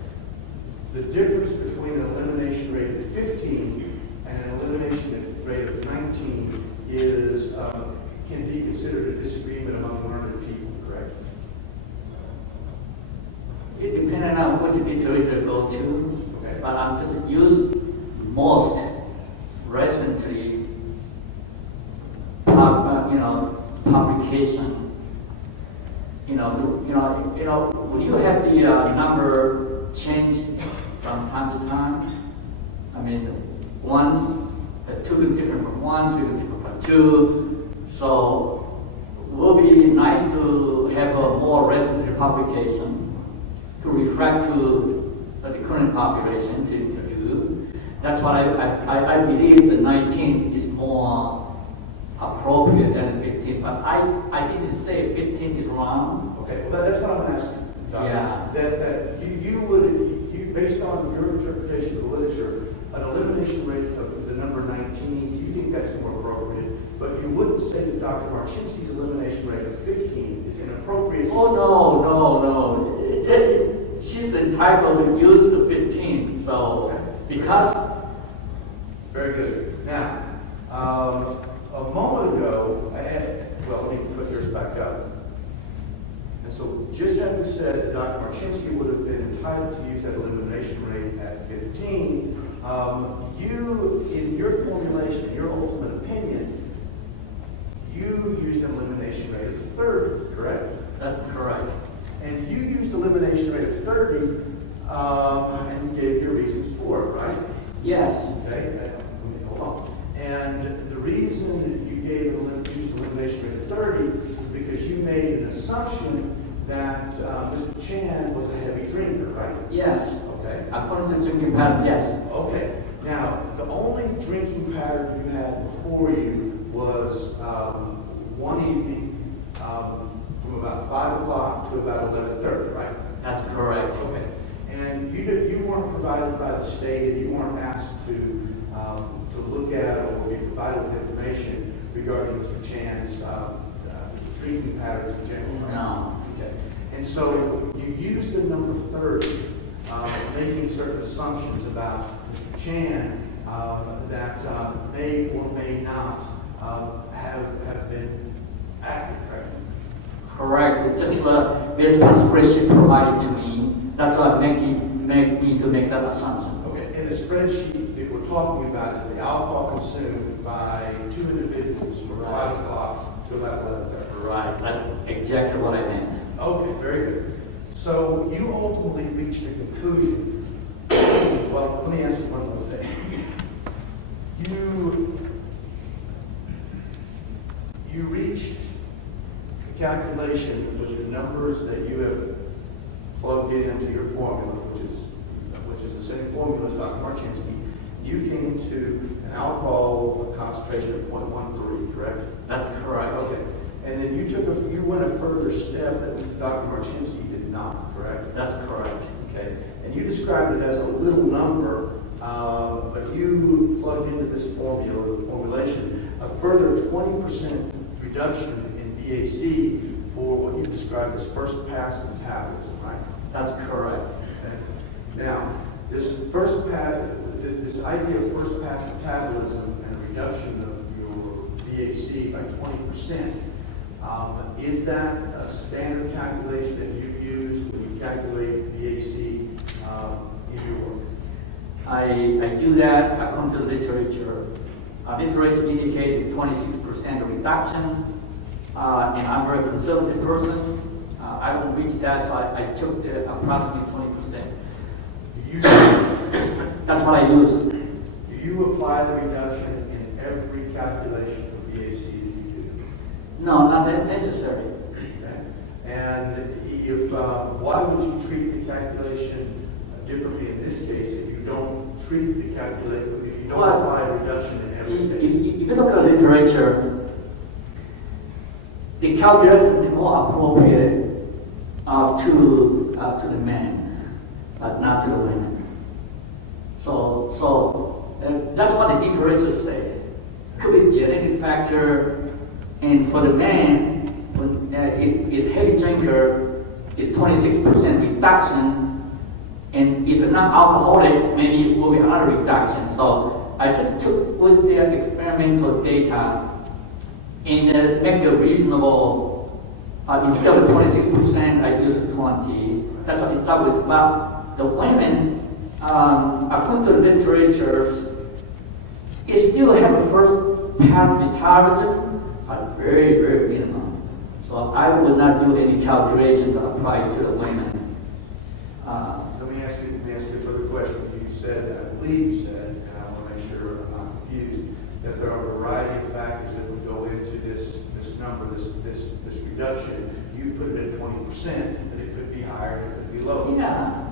The difference between an elimination rate of 15 and an elimination rate of 19 is can be considered a disagreement among learned people, correct? It depends on which literature go to. Okay. But I'm just use most recently, publication. Will you have the number change from time to time? I mean, two different from one, three different from two. So, it will be nice to have a more recent publication to reflect to the current population to do. That's what I believe the 19 is more appropriate than 15, but I didn't say 15 is wrong. Okay, well that's what I'm asking, Doctor. Yeah. That you based on your interpretation of the literature, an elimination rate of the number 19, you think that's more appropriate, but you wouldn't say that Dr. Marchinsky's elimination rate of 15 is inappropriate. Oh, no. She's entitled to use the 15, so because... Very good. Now, a moment ago, let me put yours back up. And so just having said that Dr. Marchinsky would have been entitled to use that elimination rate at 15, you, in your formulation, in your ultimate opinion, you used an elimination rate of 30, correct? That's correct. And you used elimination rate of 30, and you gave your reasons for it, right? Yes. Okay, hold on. And the reason you used elimination rate of 30 is because you made an assumption that Mr. Chan was a heavy drinker, right? Yes. Okay. According to drinking pattern, yes. Okay. Now, the only drinking pattern you had before you was one evening from about 5 o'clock to about 11:30, right? That's correct. Okay. And you weren't provided by the state, and you weren't asked to look at or be provided with information regarding Mr. Chan's drinking patterns in general. Right? No. Okay. And so you used the number 30, making certain assumptions about Mr. Chan that may or may not have been accurate, right? Correct. It's just based on spreadsheet provided to me. That's what make me to make that assumption. Okay. And the spreadsheet that we're talking about is the alcohol consumed by two individuals from 5 o'clock to about 11:30. Right. That's exactly what I meant. Okay, very good. So you ultimately reached a conclusion. Well, let me ask you one more thing. You reached a calculation with the numbers that you have plugged into your formula, which is the same formula as Dr. Marchinsky. You came to an alcohol concentration of 0.13, correct? That's correct. Okay. And then you went a further step that Dr. Marchinsky did not, correct? That's correct. Okay. okay? And you described it as a little number, but you plugged into this formula, the formulation, a further 20% reduction in BAC for what you described as first pass metabolism, right? That's correct. Okay. Now, this first pass, this idea of first pass metabolism and a reduction of your BAC by 20%, is that a standard calculation that you use when you calculate BAC in your work? I do that according to the literature. Literature indicates 26% reduction, and I'm a very conservative person. I don't reach that, so I took the approximately 20%. That's what I use. Do you apply the reduction in every calculation for BAC that you do? No, not that necessary. Okay. And if why would you treat the calculation differently in this case if you don't treat the calculation, if you don't apply a reduction in every case? If you look at the literature, the calculation is more appropriate to the men, but not to the women. So that's what the literature say. Could be genetic factor, and for the man, when it's heavy drinker, it's 26% reduction, and if they're not alcoholic, maybe it will be another reduction. So I just took with their experimental data and make it reasonable. Instead of 26%, I use 20. That's what it's up with. But the women, according to the literature, it still have a first pass metabolism, but very, very minimum. So I would not do any calculation to apply to the women. Let me ask you a further question. You said, I believe you said, and I want to make sure I'm not confused, that there are a variety of factors that would go into this number, this reduction. You put it at 20%, but it could be higher, it could be lower. Yeah.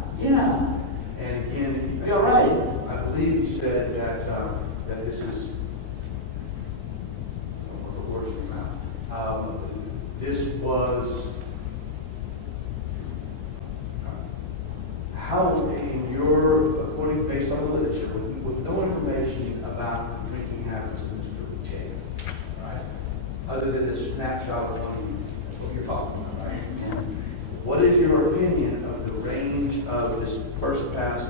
And again, You're right. I believe you said that this is, I don't want the words in your mouth. This was, how in your, according, based on the literature, with no information about the drinking habits of Mr. Che, right? Other than this snapshot of money, that's what you're talking about, right? Yeah. What is your opinion of the range of this first pass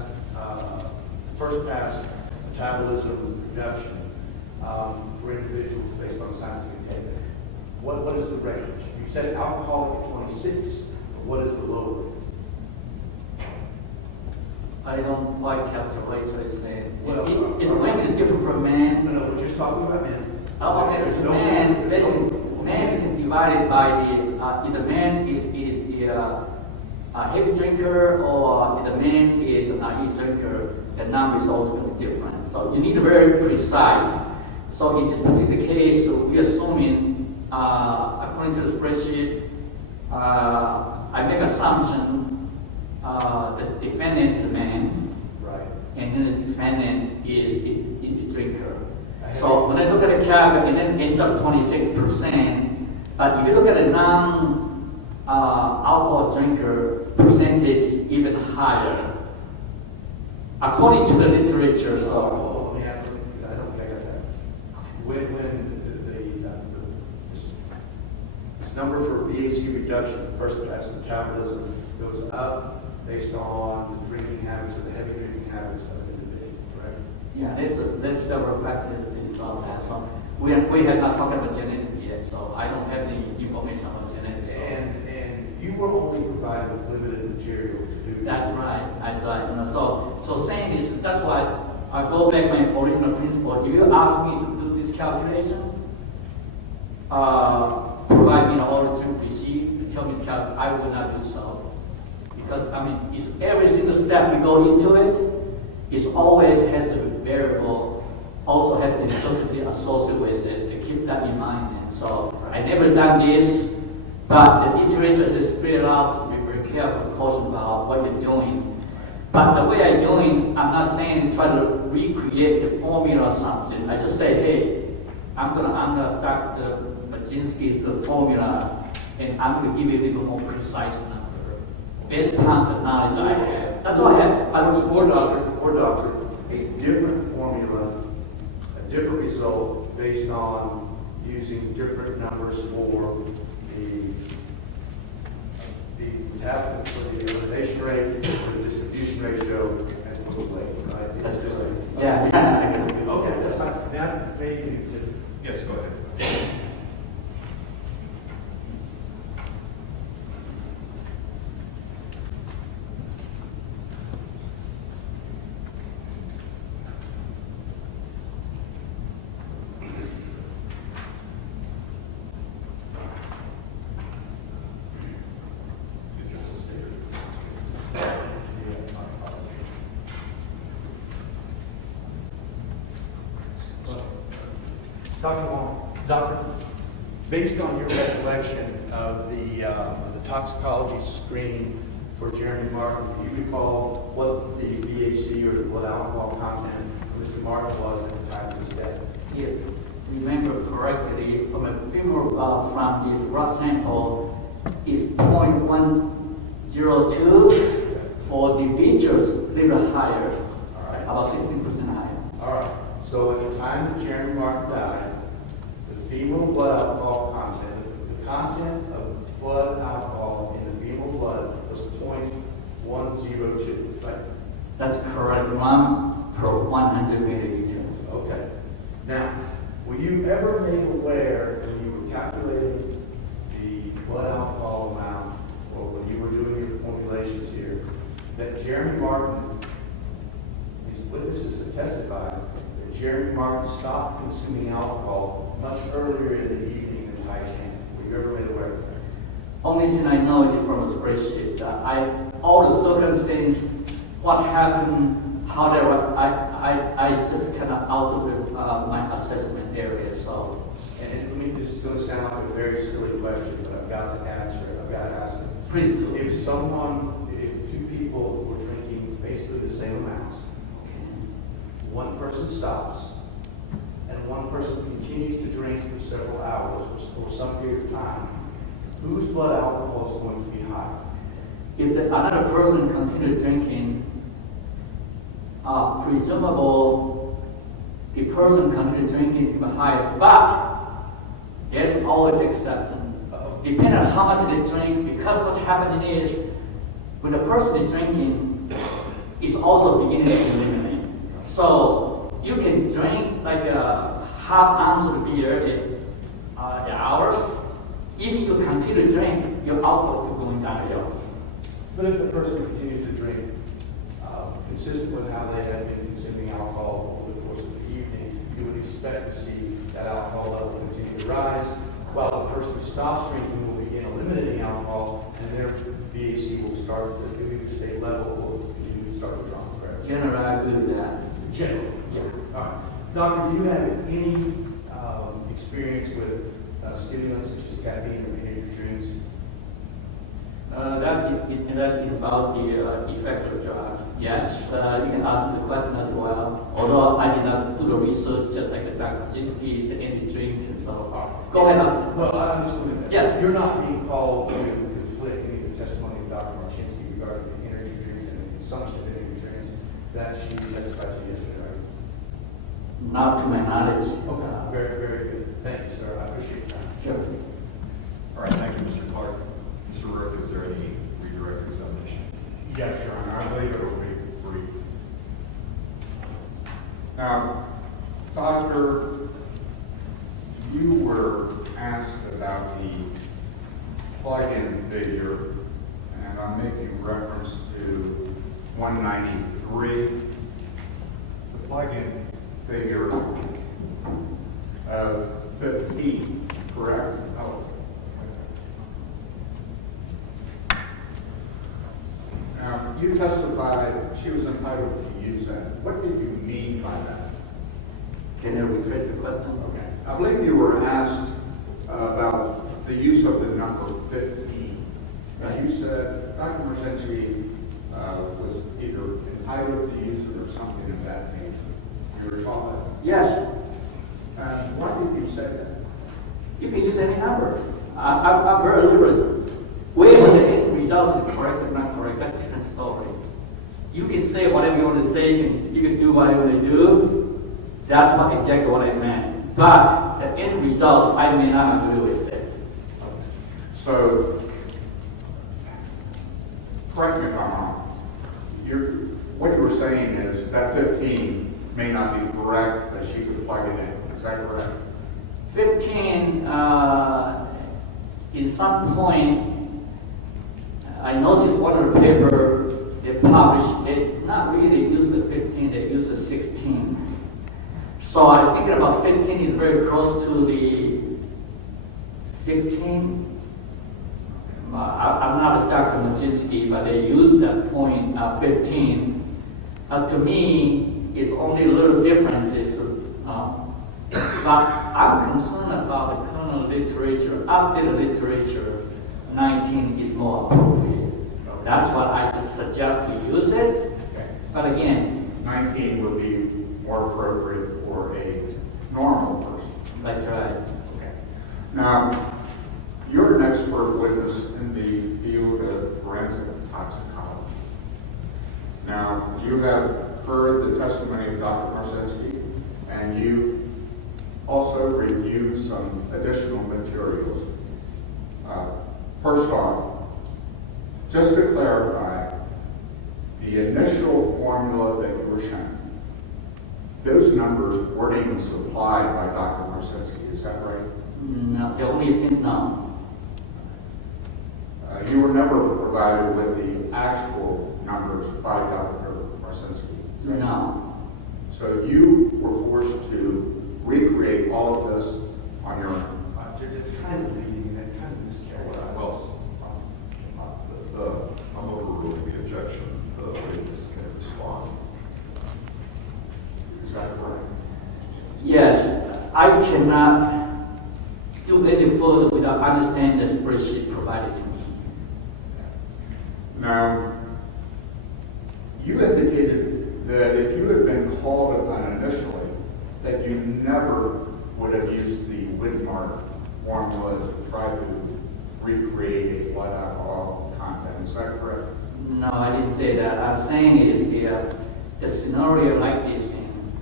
metabolism reduction for individuals based on scientific data? What is the range? You said alcoholic at 26, but what is the lower range? I don't quite calculate what it's saying. Well, If a woman is different from a man, No, we're just talking about men. oh, okay, There's it's no- man, there's no- man can divide it by the, if the man is the heavy drinker or if the man is a naive drinker, the number is always going to be different. So you need to be very precise. So in this particular case, we're assuming, according to the spreadsheet, I make assumption the defendant is a man, Right. and then the defendant is the drinker. So when I look at the cap, and then ends up 26%, but if you look at a non-alcohol drinker percentage, even higher, according to the literature. So Let me ask you, because I don't think I got that. When this number for BAC reduction, first pass metabolism, goes up based on the drinking habits or the heavy drinking habits of an individual, correct? yeah, there's several factors involved that. So we have not talked about genetics yet, so I don't have any information about genetics. So. And you were only provided with limited material to do. That's right. That's right. So saying this, that's why I go back my original principle. If you ask me to do this calculation, provide me an order receipt, tell me I would not do so. Because I mean, it's every single step we go into it always has a variable, also has uncertainty associated with it. To keep that in mind. And so I never done this, but the literature is spread out. Be very careful, caution about what you're doing. But the way I'm doing, I'm not saying try to recreate the formula or something. I just say, hey, I'm gonna under Dr. Baczynski's formula, and I'm gonna give you a little more precise number based upon the knowledge I have. That's all I have. Or doctor, a different formula, a different result based on using different numbers for the elimination rate, for the distribution ratio, and for the weight, right? It's just Yeah, I can agree. okay, that's fine. Now, maybe you can Yes, go ahead. Is it the standard? Dr. Wong, Doctor, based on your recollection of the toxicology screen for Jeremy Martin, do you recall what the BAC or the blood alcohol content of Mr. Martin was at the time of his death? If you remember correctly, from a femoral from the blood sample is 0.102. For the beaches, a little higher, All right. about 16% higher. All right. So at the time that Jeremy Martin died, the femoral blood alcohol content, the content of blood alcohol in the femoral blood was 0.102, right? That's correct, 1 per 100 milliliters. Okay. Now, were you ever made aware when you were calculating the blood alcohol amount, or when you were doing your formulations here, that Jeremy Martin, these witnesses have testified, that Jeremy Martin stopped consuming alcohol much earlier in the evening than Tai Chan? Were you ever made aware of that? Only thing I know is from a spreadsheet. All the circumstances, what happened, how they were, I just kind of out of my assessment area. So, And I mean, this is going to sound like a very silly question, but I've got to answer it. I've got to ask it. please do. If two people were drinking basically the same amounts, one person stops, and one person continues to drink for several hours or some period of time, whose blood alcohol is going to be higher? If another person continued drinking, presumable the person continued drinking is higher, but there's always exception. Depending on how much they drink, because what's happening is when the person is drinking, it's also beginning to eliminate. So you can drink like a half ounce of beer in hours. Even you continue to drink, your alcohol is going downhill. But if the person continues to drink, consistent with how they had been consuming alcohol over the course of the evening, you would expect to see that alcohol level continue to rise, while the person who stops drinking will begin eliminating alcohol, and their BAC will start to either stay level or continue to start to drop. Correct? Generally, I agree with that. Generally. Yeah. All right. Doctor, do you have any experience with stimulants such as caffeine or energy drinks? That's about the effect of drugs. Yes, you can ask me the question as well. Although I did not do the research, just like the Dr. Testifies, any drinks and so on. Go ahead, ask me the Well, question. I'm just going to. Yes. You're not being called to conflict any of the testimony of Dr. Marchinsky regarding the energy drinks and the consumption of energy drinks that she testified to yesterday, right? Not to my knowledge. Okay. Very, very good. Thank you, sir. I appreciate your time. Sure. All right, thank you, Mr. Clark. Mr. Rook, is there any redirect examination? Yes, Your Honor, I believe it will be brief. Now, Doctor, you were asked about the plug-in figure, and I'm making reference to 193. The plug-in figure of 15, correct? Oh. Now, you testified she was entitled to use that. What did you mean by that? Can you rephrase the question? Okay. I believe you were asked about the use of the number 15. And you said Dr. Marchinsky was either entitled to use it or something of that nature. You recall that? Yes, And why did you say that? you can use any number. I'm very liberal. Whether the end results is correct or not correct, that's a different story. You can say whatever you want to say, you can do whatever you do. That's exactly what I meant. But the end results, I may not agree with it. So, correct me if I'm wrong. What you were saying is that 15 may not be correct, but she could plug it in. Is that correct? 15, in some point, I noticed one of the paper they published, they not really use the 15, they use the 16. So I was thinking about 15 is very close to the 16. I'm not a Dr. Majinsky, but they use that point 15. To me, it's only little differences. But I'm concerned about the current literature, updated literature. 19 is more appropriate. That's what I just suggest to use it. Okay. But again, 19 would be more appropriate for a normal person. that's right. Okay. Now, you're an expert witness in the field of forensic toxicology. Now, you have heard the testimony of Dr. Marcinski, and you've also reviewed some additional materials. First off, just to clarify, the initial formula that you were shown, those numbers weren't even supplied by Dr. Marcinski, is that right? No, the only thing, no. You were never provided with the actual numbers by Dr. Marcinski. Right? No. So you were forced to recreate all of this on your own. It's kind of leading, that kind of mischaracterizes. Well, I'm overruling the objection. The witness can respond. Is that correct? Yes, I cannot do any further without understanding the spreadsheet provided to me. Now, you indicated that if you had been called upon initially, that you never would have used the Widmark formula to try to recreate a blood alcohol content. Is that correct? No, I didn't say that. I'm saying is the scenario like this thing.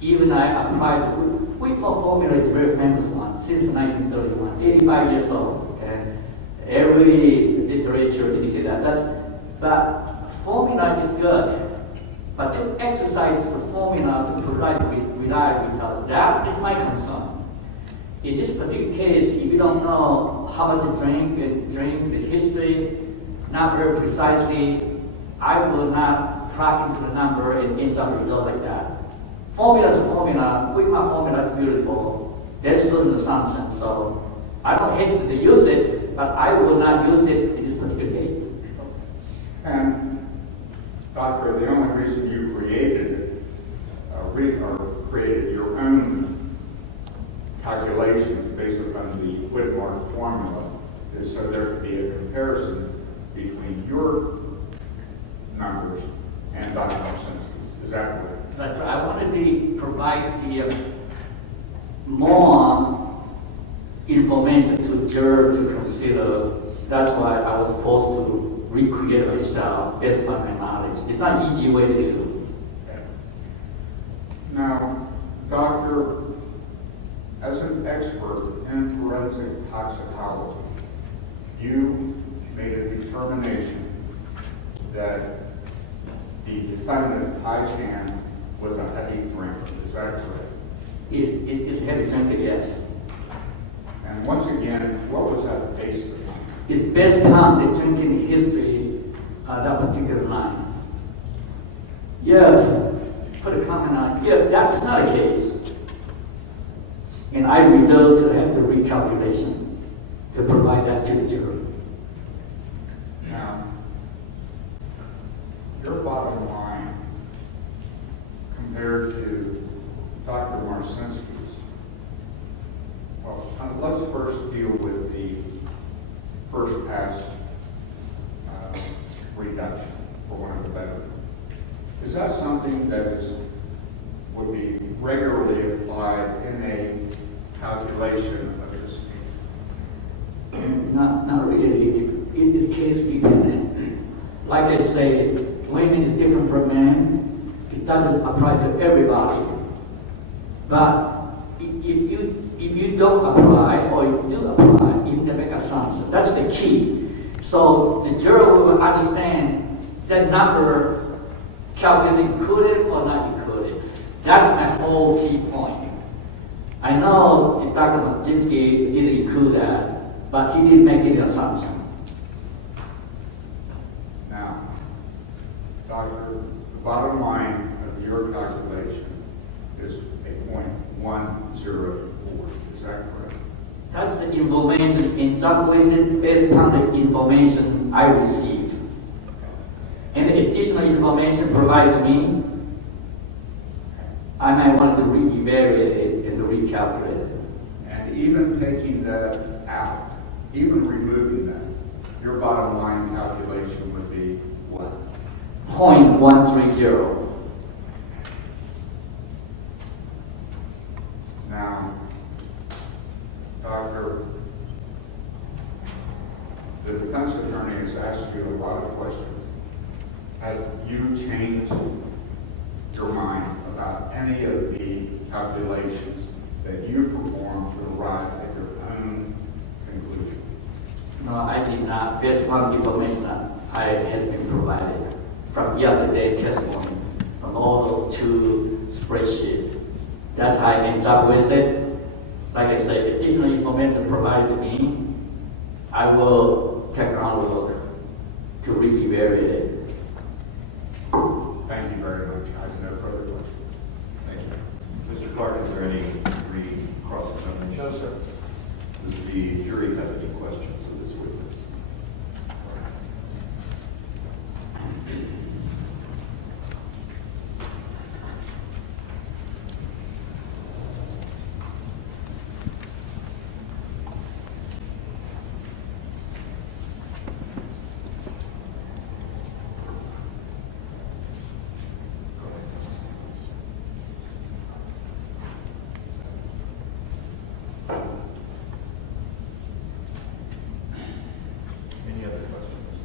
Even I applied the Widmark formula is a very famous one since 1931, 85 years old. Okay, every literature indicates that. But formula is good. But to exercise the formula to provide reliable result, that is my concern. In this particular case, if you don't know how much to drink, the history, not very precisely, I will not plug into the number and end up a result like that. Formula is a formula. With my formula, it's beautiful. There's certain assumption, so I don't hesitate to use it, but I will not use it in this particular case. And, Doctor, the only reason you created created your own calculations based upon the Widmark formula is so there could be a comparison between your numbers and Dr. Marcinski's. Is that correct? That's right. I wanted to provide the more information to juror to consider. That's why I was forced to recreate myself based on my knowledge. It's not an easy way to do. Now, Doctor, as an expert in forensic toxicology, you made a determination that the defendant, Tai Chan, was a heavy drinker. Is that correct? It's heavy drinker, yes. And once again, what was that based upon? It's based on the drinking history that particular line. Yes, put a comment on, yeah, that is not a case. And I reserve to have the recalculation to provide that to the jury. Now, your bottom line compared to Dr. Marcinski's, well, let's first deal with the first pass reduction, for want of a better. Is that something that would be regularly applied in a calculation of this? Not really. It is case dependent. Like I say, women is different from men. It doesn't apply to everybody. But if you don't apply or you do apply, you can make assumption. That's the key. So the juror will understand that number calculation included or not included. That's my whole key point. I know Dr. Majinsky didn't include that, but he didn't make any assumption. Now, Doctor, the bottom line of your calculation is a 0.104. Is that correct? That's the information in job wasted based on the information I received. And the additional information provided to me, I might want to re-evaluate it and recalculate it. And even taking that out, even removing that, your bottom line calculation would be what? 0.130. Now, Doctor, the defense attorney has asked you a lot of questions. Have you changed your mind about any of the calculations that you performed to arrive at your own conclusion? No, I did not. Based upon the information that has been provided from yesterday's testimony, from all those two spreadsheets. That's how I ended up with it. Like I said, additional information provided to me, I will take another look to re-evaluate it. Thank you very much. I have no further questions. Thank you. Mr. Clark, is there any cross-examination? No, sir. Does the jury have any questions of this witness? Any other questions?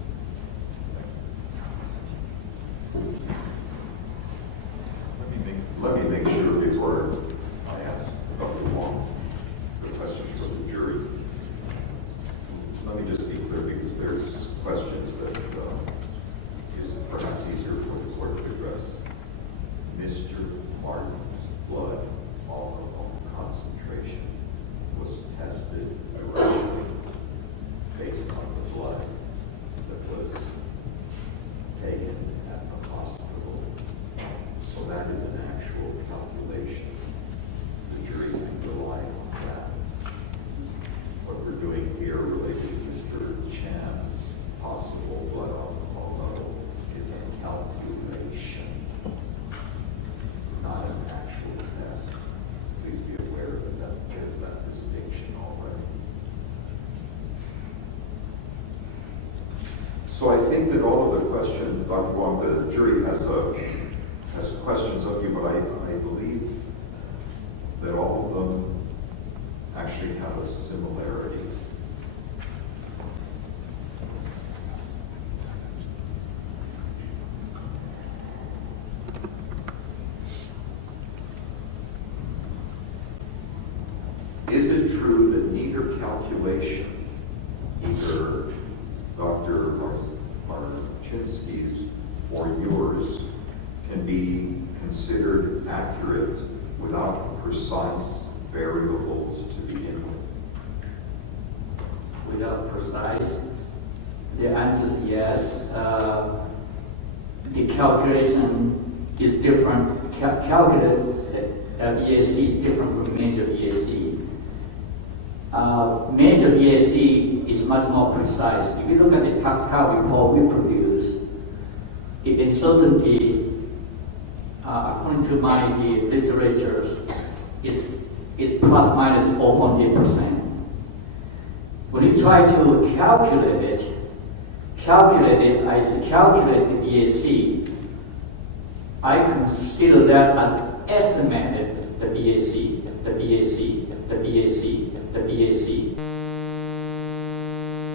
Let me make sure before I ask Dr. Wong the questions from the jury. Let me just be clear, because there's questions that is perhaps easier for the court to address. Mr. Martin's blood alcohol concentration was tested irregularly based on the blood that was taken at the hospital. So that is an actual calculation. The jury can rely on that. What we're doing here related to Mr. Chan's possible blood alcohol level is a calculation, not an actual test. Please be aware that there's that distinction already. So I think that all of the questions, Dr. Wong, the jury has questions of you, but I believe that all of them actually have a similarity. Is it true that neither calculation, either Dr. Marchinsky's or yours, can be considered accurate without precise variables to begin with? Without precise, the answer is yes. The calculation is different. Calculated BAC is different from major BAC. Major BAC is much more precise. If you look at the tax card report we produce, the uncertainty, according to my literatures, is plus minus 4.8%. When you try to calculate it, I say calculate the BAC. I consider that as estimated the BAC.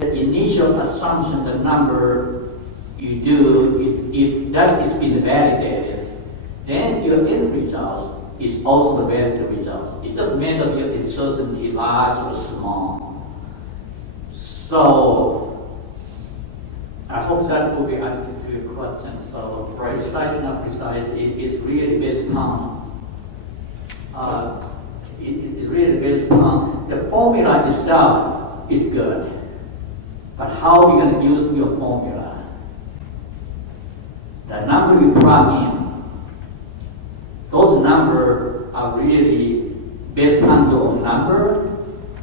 The initial assumption, the number you do, if that is been validated, then your end result is also the validated result. It's just a matter of your uncertainty, large or small. So, I hope that will be answer to your question. So, Right. precise, not precise, it's really based upon, it's really based upon the formula itself is good. But how we're going to use your formula? The number you plug in, those numbers are really based on your own number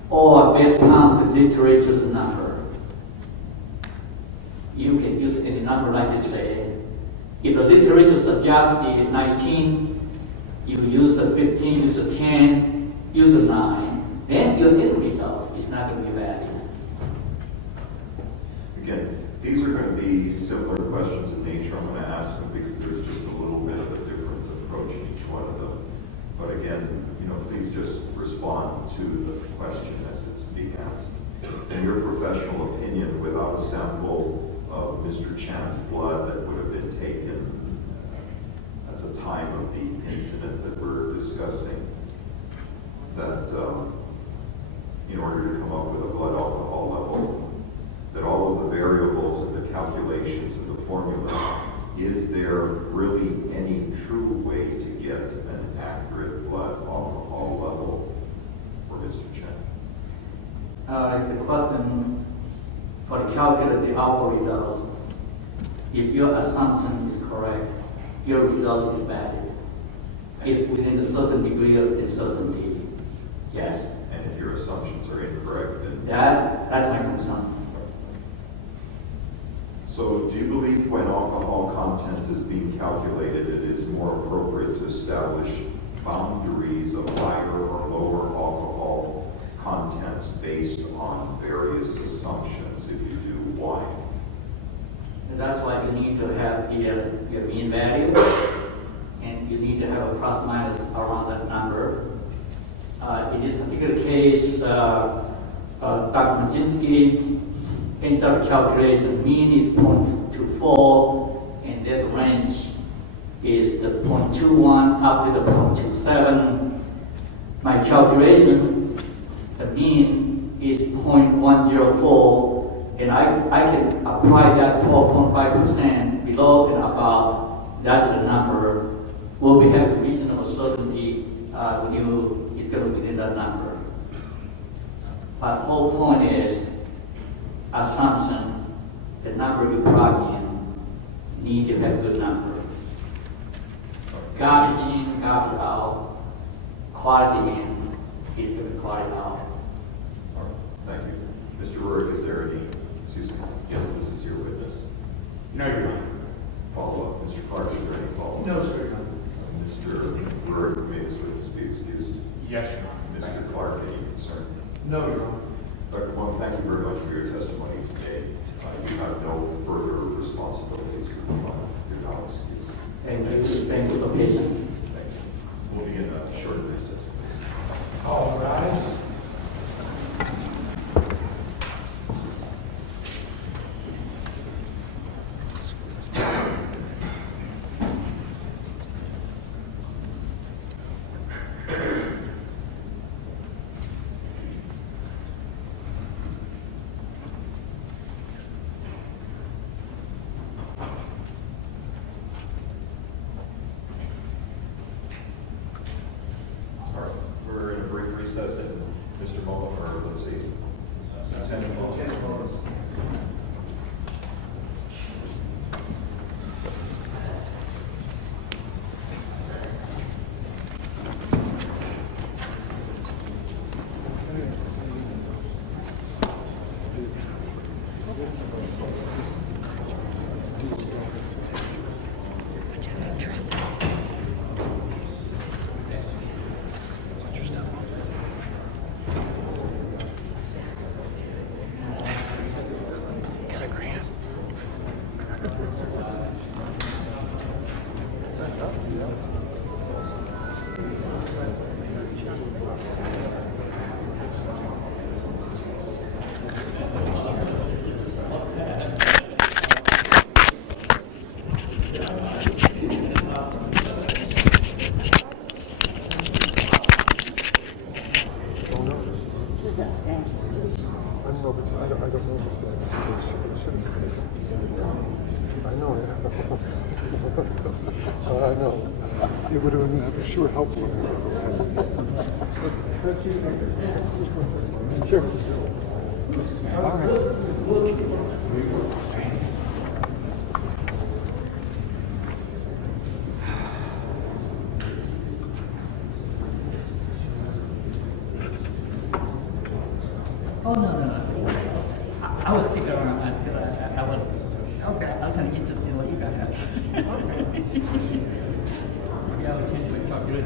or based on the literature's number. You can use any number like I say. If the literature suggests the 19, you use the 15, use the 10, use the 9, then your end result is not going to be valid. Again, these are going to be similar questions in nature. I'm going to ask them because there's just a little bit of a different approach in each one of them. But again, please just respond to the question as it's being asked. In your professional opinion, without a sample of Mr. Chan's blood that would have been taken at the time of the incident that we're discussing, that in order to come up with a blood alcohol level, that all of the variables and the calculations and the formula, is there really any true way to get an accurate blood alcohol level for Mr. Chen? If the question for the calculate the alpha results, if your assumption is correct, your result is valid. If within a certain degree of uncertainty, yes. And if your assumptions are incorrect, then... That's my concern. So do you believe when alcohol content is being calculated, it is more appropriate to establish boundaries of higher or lower alcohol contents based on various assumptions? If you do, why? That's why you need to have your mean value, and you need to have a plus minus around that number. In this particular case, Dr. Majinsky ends up calculation mean is 0.24, and that range is the 0.21 up to the 0.27. My calculation, the mean is 0.104, and I can apply that 12.5% below and above. That's the number. Will we have reasonable certainty when it's going to be within that number? But the whole point is assumption, the number you plug in need to have good number. Garbage in, garbage out, quality in is going to be quality out. All right, thank you. Mr. Rurik, is there any, excuse me, yes, this is your witness. No, Your Honor. Follow-up. Mr. Clark, is there any follow-up? No, sir, Your Honor. Mr. Rurik, may this witness be excused? Yes, Your Honor. Thank Mr. you. Clark, any concern? No, Your Honor. Dr. Wong, thank you very much for your testimony today. You have no further responsibilities to the trial. You're now excused. Thank you. Thank you for patient. Thank you. We'll be in a short recess, please. All rise. All right, we're in a brief recess, and Mr. Mullen, or let's see, Lieutenant Mullen. I know. I know. It would have been for sure helpful. Sure. All right. Oh, no. I was sticking around until I was, okay, I was kind of interested in what you guys have. Maybe I will change my talk to it.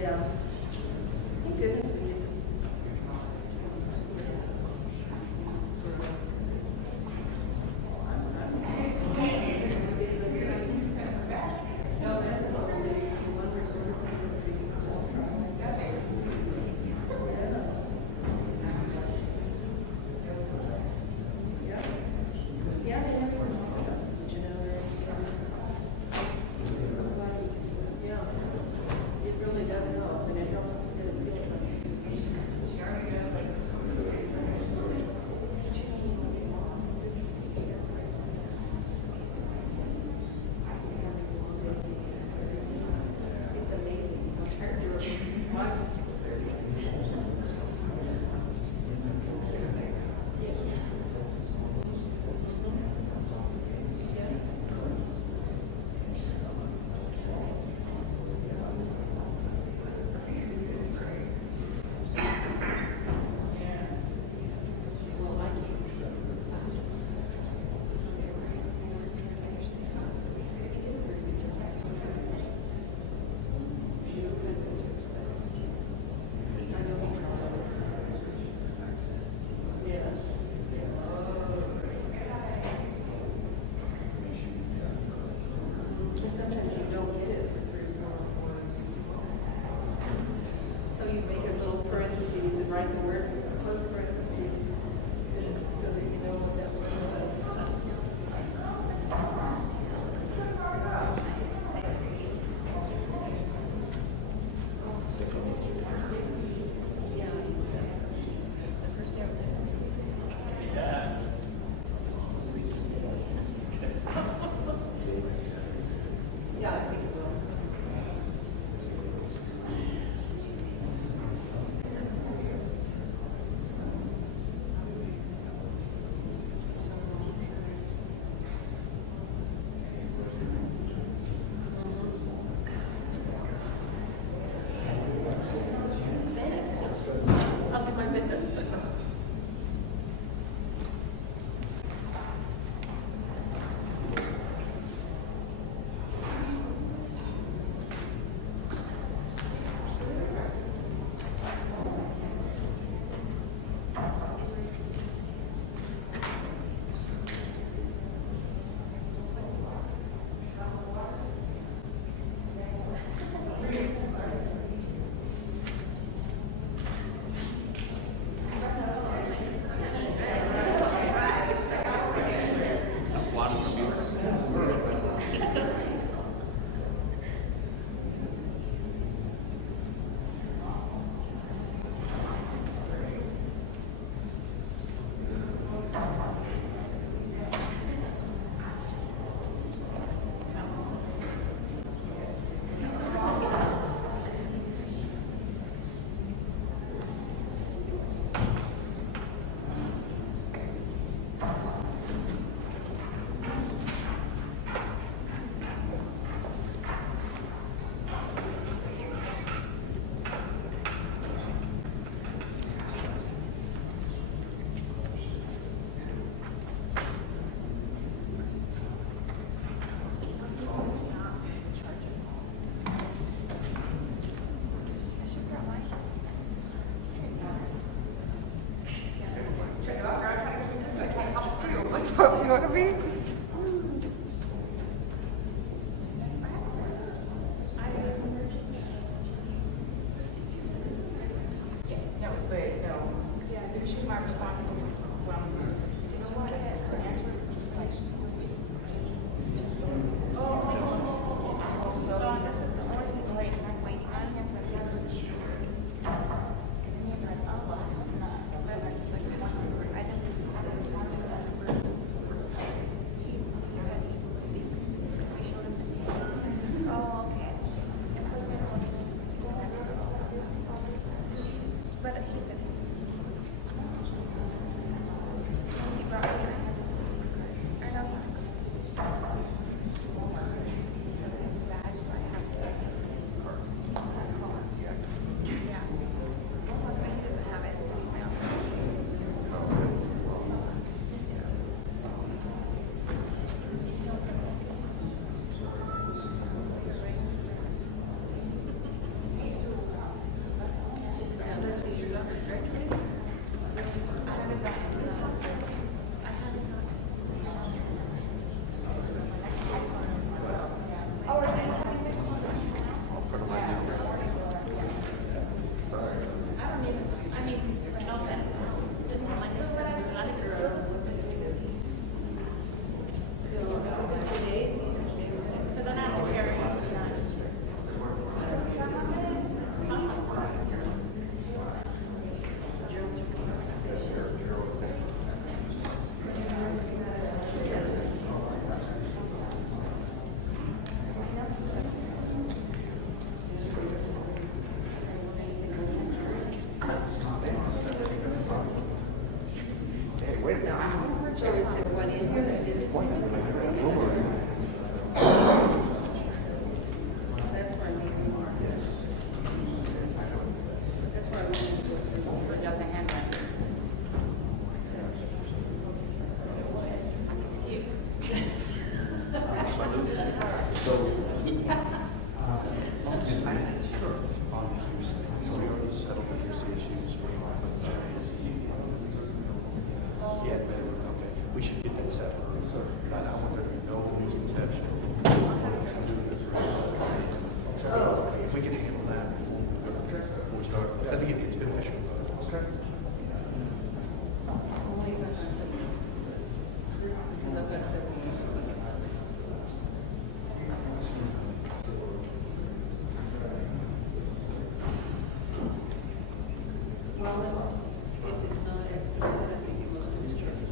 Yeah. Thank goodness we did. Yeah, they never even talked about us, did you know that? Yeah, it really does help, and it helps with the it's amazing how tired you are. Mine was 6:30. And sometimes you don't get it for 3 or 4 So you make a little parentheses and write the word, close parentheses, so that you know what that word was. Yeah. The first day I was there. Yeah, I think it will. Thanks. I'll be my witness. You know what I mean? No, but no. Yeah, this is my response from, you know what, her answer was like, this is the only way I'm waiting on him for the other. And he's like, oh, I'm not. I don't Oh, okay. But he said, We already settled the issues. Yeah, okay. We should get that settled. I want there to be no misconception. If we can handle that before we start, I think it's beneficial. Okay. Because I've got several. Well, if it's not expedited, I think it must be discharged.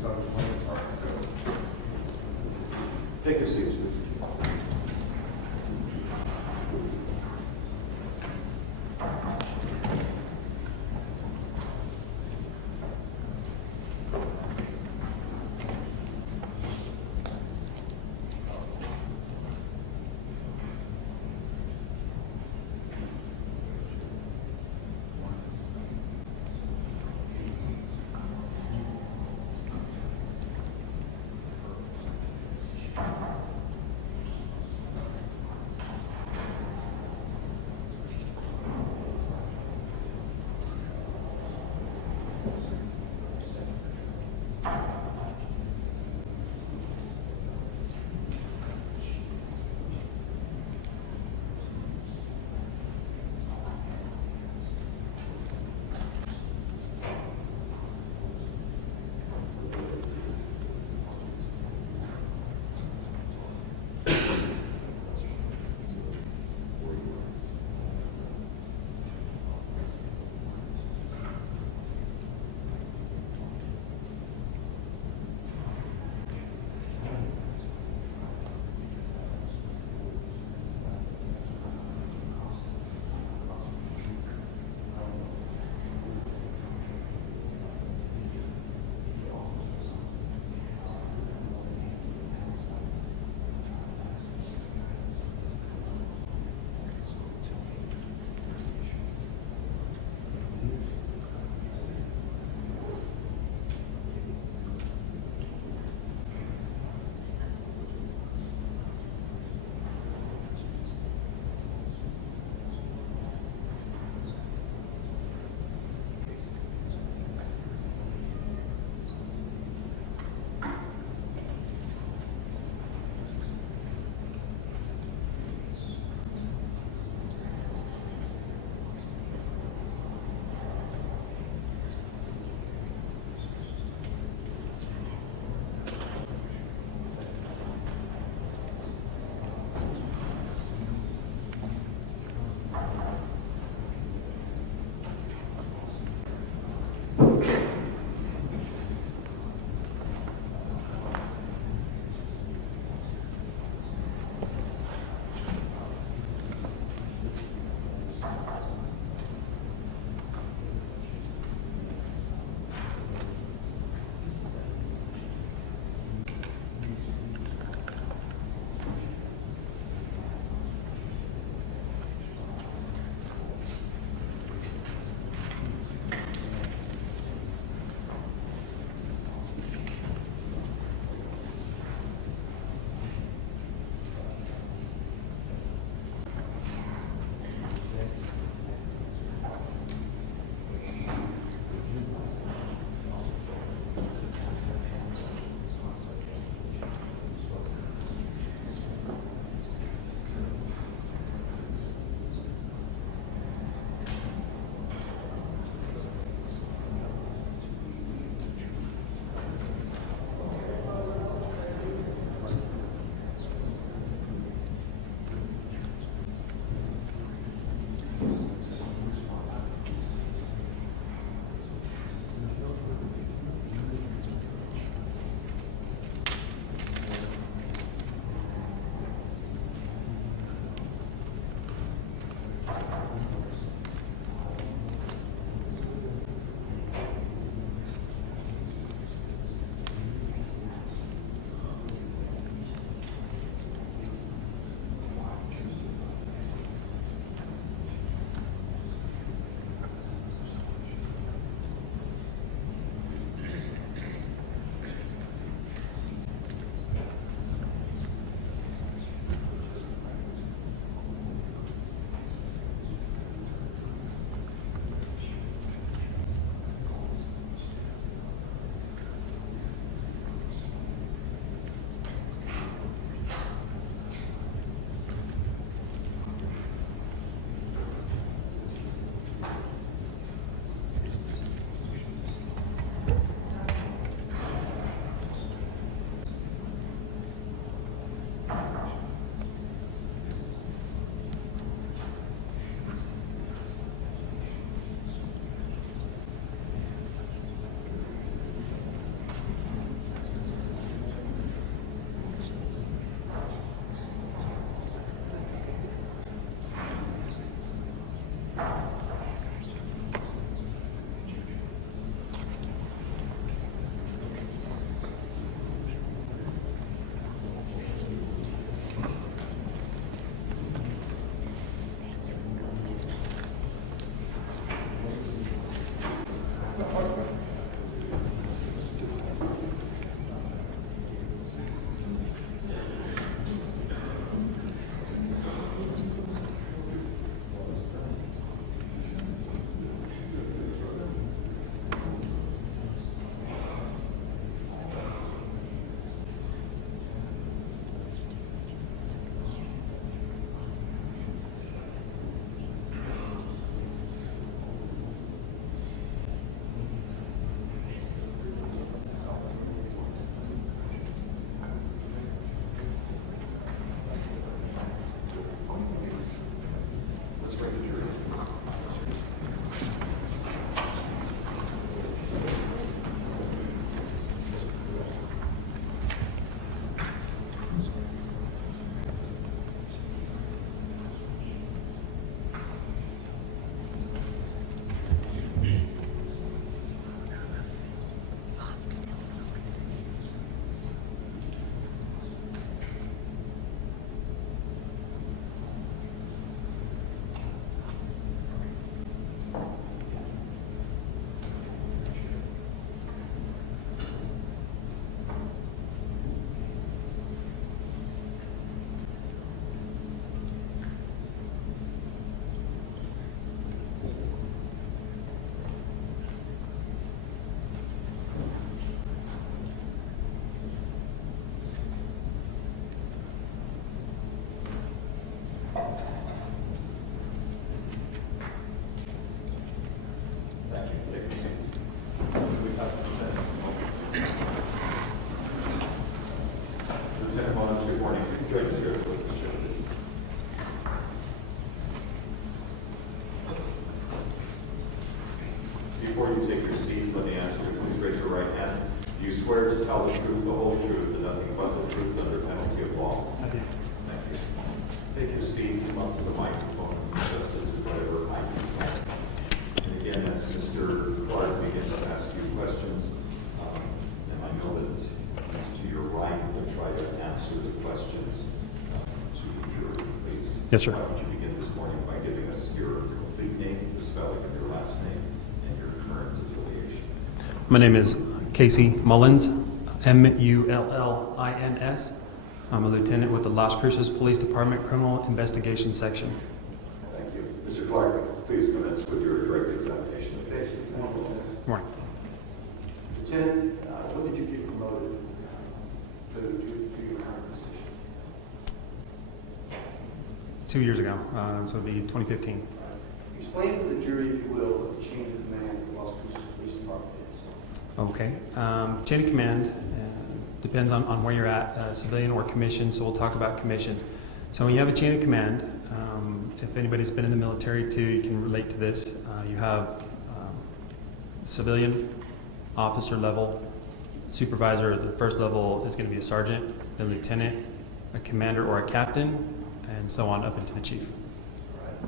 these other claims are to do. Take your seats, please. Mullins, good morning. Join us here at the show, please. Before you take your seat, let me ask you to please raise your right hand. Do you swear to tell the truth, the whole truth, and nothing but the truth under penalty of law? I do. Thank you. Take your seat, come up to the microphone, and adjust it to whatever height you want. And again, as Mr. Clark begins to ask you questions, and I know that it's to your right, but try to answer the questions to the jury, please. Yes, sir. Why don't you begin this morning by giving us your complete name, the spelling of your last name, and your current affiliation. My name is Casey Mullins, Mullins. I'm a lieutenant with the Las Cruces Police Department Criminal Investigation Section. Thank you. Mr. Clark, please commence with your direct examination. Thank you. Good morning. Lieutenant, when did you get promoted to your current position? 2 years ago, so it'd be 2015. Explain to the jury, if you will, what the chain of command of the Las Cruces Police Department is. Okay. Chain of command depends on where you're at, civilian or commission, so we'll talk about commission. So when you have a chain of command, if anybody's been in the military too, you can relate to this. You have civilian, officer level, supervisor. The first level is going to be a sergeant, then lieutenant, a commander or a captain, and so on up into the chief. Right.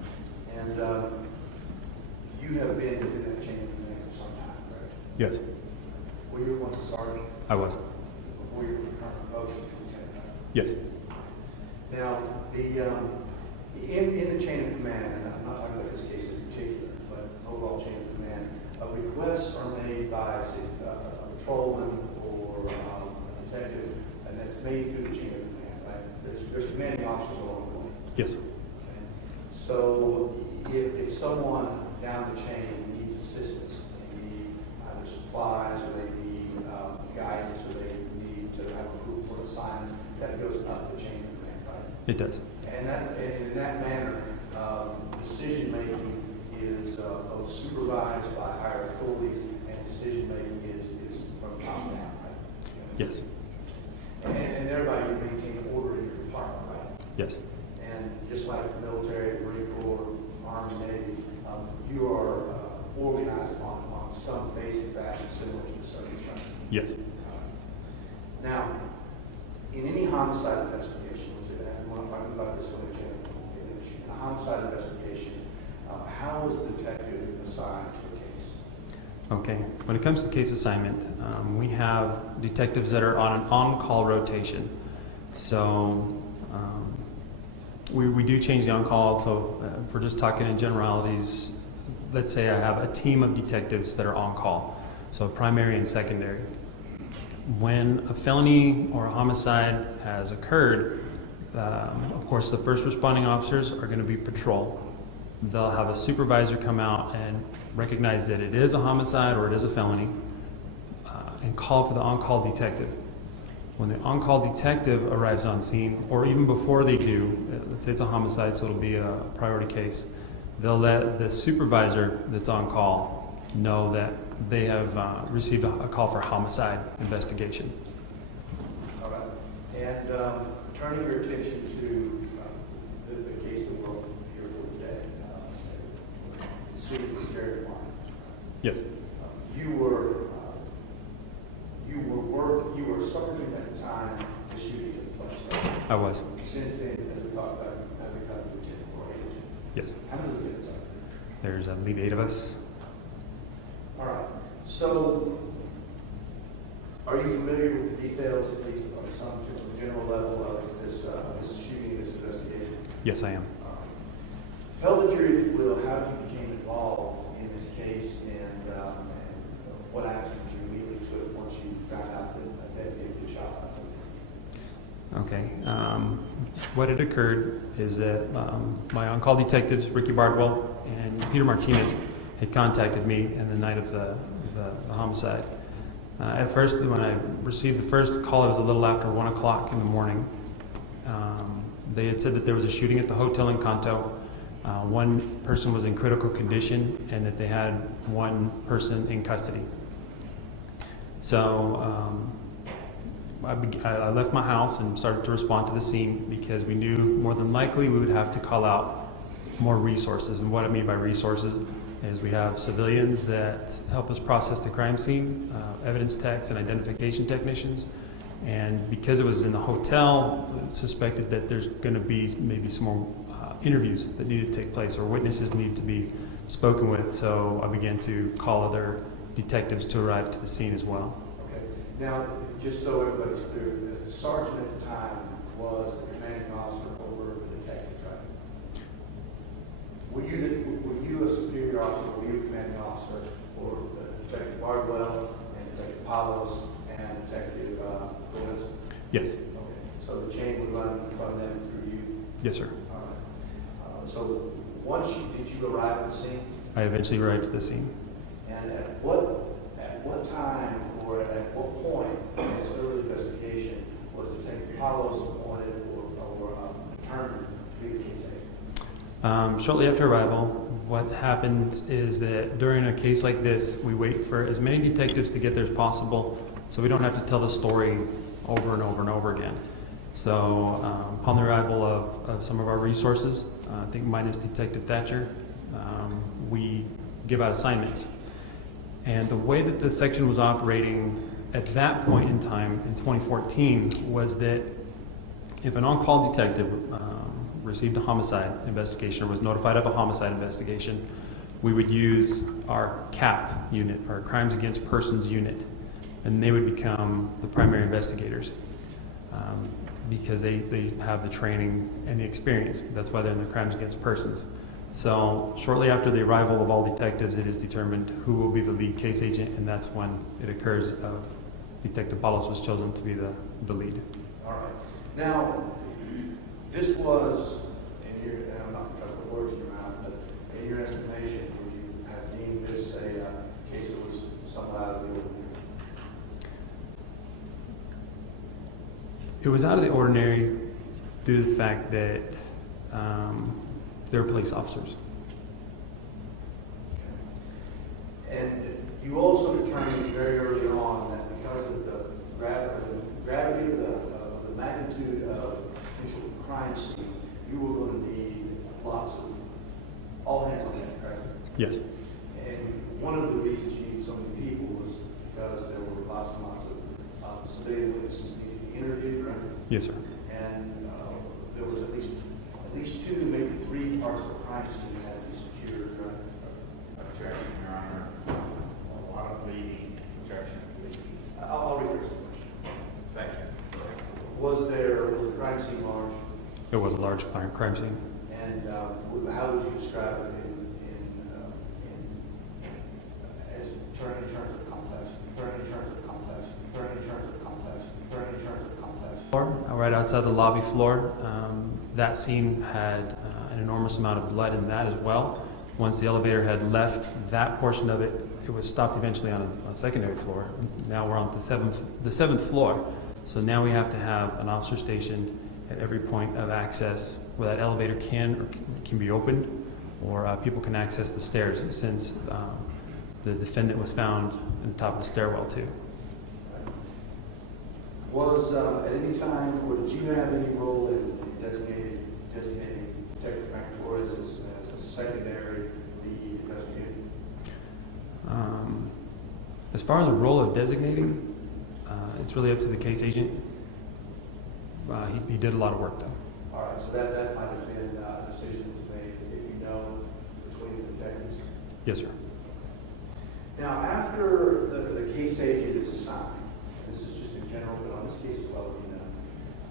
And you have been within that chain of command for some time, correct? Yes, Were you once a sergeant I was. before your current promotion to lieutenant? Yes. Now, in the chain of command, and I'm not talking about this case in particular, but overall chain of command, requests are made by, say, a patrolman or a detective, and that's made through the chain of command, right? There's commanding officers along the way. Yes. Okay? So if someone down the chain needs assistance, they need either supplies or they need guidance or they need to have a group for an assignment, that goes up the chain of command, right? It does. And in that manner, decision making is both supervised by higher authorities and decision making is from top down, right? Yes. And thereby you maintain order in your department, right? Yes. And just like the military, Marine Corps, Army, Navy, you are organized on some basic fashion similar to the Soviet Union. Yes. Now, in any homicide investigation, and I'm talking about this one, in a homicide investigation, how is the detective assigned to a case? Okay. When it comes to case assignment, we have detectives that are on an on-call rotation. So we do change the on-call. So if we're just talking in generalities, let's say I have a team of detectives that are on call, so primary and secondary. When a felony or a homicide has occurred, of course the first responding officers are going to be patrol. They'll have a supervisor come out and recognize that it is a homicide or it is a felony, and call for the on-call detective. When the on-call detective arrives on scene, or even before they do, let's say it's a homicide, so it'll be a priority case, they'll let the supervisor that's on call know that they have received a call for homicide investigation. All right. And turning your attention to the case that we're here for today, the shooting was Jared Hwang. Yes. You were sergeant at the time the shooting took place. Right? I was. Since then, as we talked about, have become lieutenant or agent. Yes. How many lieutenants are there? There's, I believe, 8 of us. All right. So, are you familiar with the details, at least on some general level, of this shooting, this investigation? Yes, I am. Tell the jury, if you will, how you became involved in this case and what actions you immediately took once you found out that a dedicated good shot. Okay. What had occurred is that my on-call detectives, Ricky Bardwell and Peter Martinez, had contacted me in the night of the homicide. At first, when I received the first call, it was a little after 1 o'clock in the morning. They had said that there was a shooting at the hotel in Kanto. One person was in critical condition and that they had one person in custody. So I left my house and started to respond to the scene because we knew more than likely we would have to call out more resources. And what I mean by resources is we have civilians that help us process the crime scene, evidence techs and identification technicians. And because it was in the hotel, suspected that there's going to be maybe some more interviews that need to take place or witnesses need to be spoken with. So I began to call other detectives to arrive to the scene as well. Okay. Now, just so everybody's clear, the sergeant at the time was the commanding officer over the detectives, right? Were you a superior officer, were you a commanding officer for Detective Bardwell and Detective Palos and Detective Gomez? Yes. Okay. So the chain would run from them through you? Yes, sir. All right. So once did you arrive at the scene? I eventually arrived at the scene. And at what time or at what point in this early investigation was Detective Palos appointed or determined to be the case agent? Shortly after arrival, what happens is that during a case like this, we wait for as many detectives to get there as possible so we don't have to tell the story over and over and over again. So upon the arrival of some of our resources, I think minus Detective Thatcher, we give out assignments. And the way that the section was operating at that point in time in 2014 was that if an on-call detective received a homicide investigation or was notified of a homicide investigation, we would use our CAP unit, our Crimes Against Persons unit, and they would become the primary investigators because they have the training and the experience. That's why they're in the Crimes Against Persons. So shortly after the arrival of all detectives, it is determined who will be the lead case agent, and that's when it occurs of Detective Palos was chosen to be the lead. All right. Now, this was, and I'm not trying to put words in your mouth, but in your estimation, would you have deemed this a case that was somewhat out of the ordinary? It was out of the ordinary due to the fact that they're police officers. Okay. And you also determined very early on that because of the gravity of the magnitude of potential crime scene, you were going to need lots of all hands on deck, correct? Yes. And one of the reasons you needed so many people was because there were lots and lots of civilian witnesses needed to be interviewed, right? Yes, sir. And there was at least two, maybe three parts of the crime scene that had to be secured, right? Objection, Your Honor. A lot of leading. Objection. I'll rephrase the question. Thank you. Was the crime scene large? It was a large crime scene. And how would you describe it in terms of complex? Right outside the lobby floor, that scene had an enormous amount of blood in that as well. Once the elevator had left that portion of it, it was stopped eventually on a secondary floor. Now we're on the seventh floor. So now we have to have an officer stationed at every point of access where that elevator can be opened, or people can access the stairs, since the defendant was found on top of the stairwell too. Was at any time, or did you have any role in designating Detective Frank Torres as a secondary lead investigator? As far as the role of designating, it's really up to the case agent. He did a lot of work though. All right, so that might have been a decision that was made, if you know, between the detectives? Yes, sir. Now, after the case agent is assigned, this is just in general, but on this case as well, you know,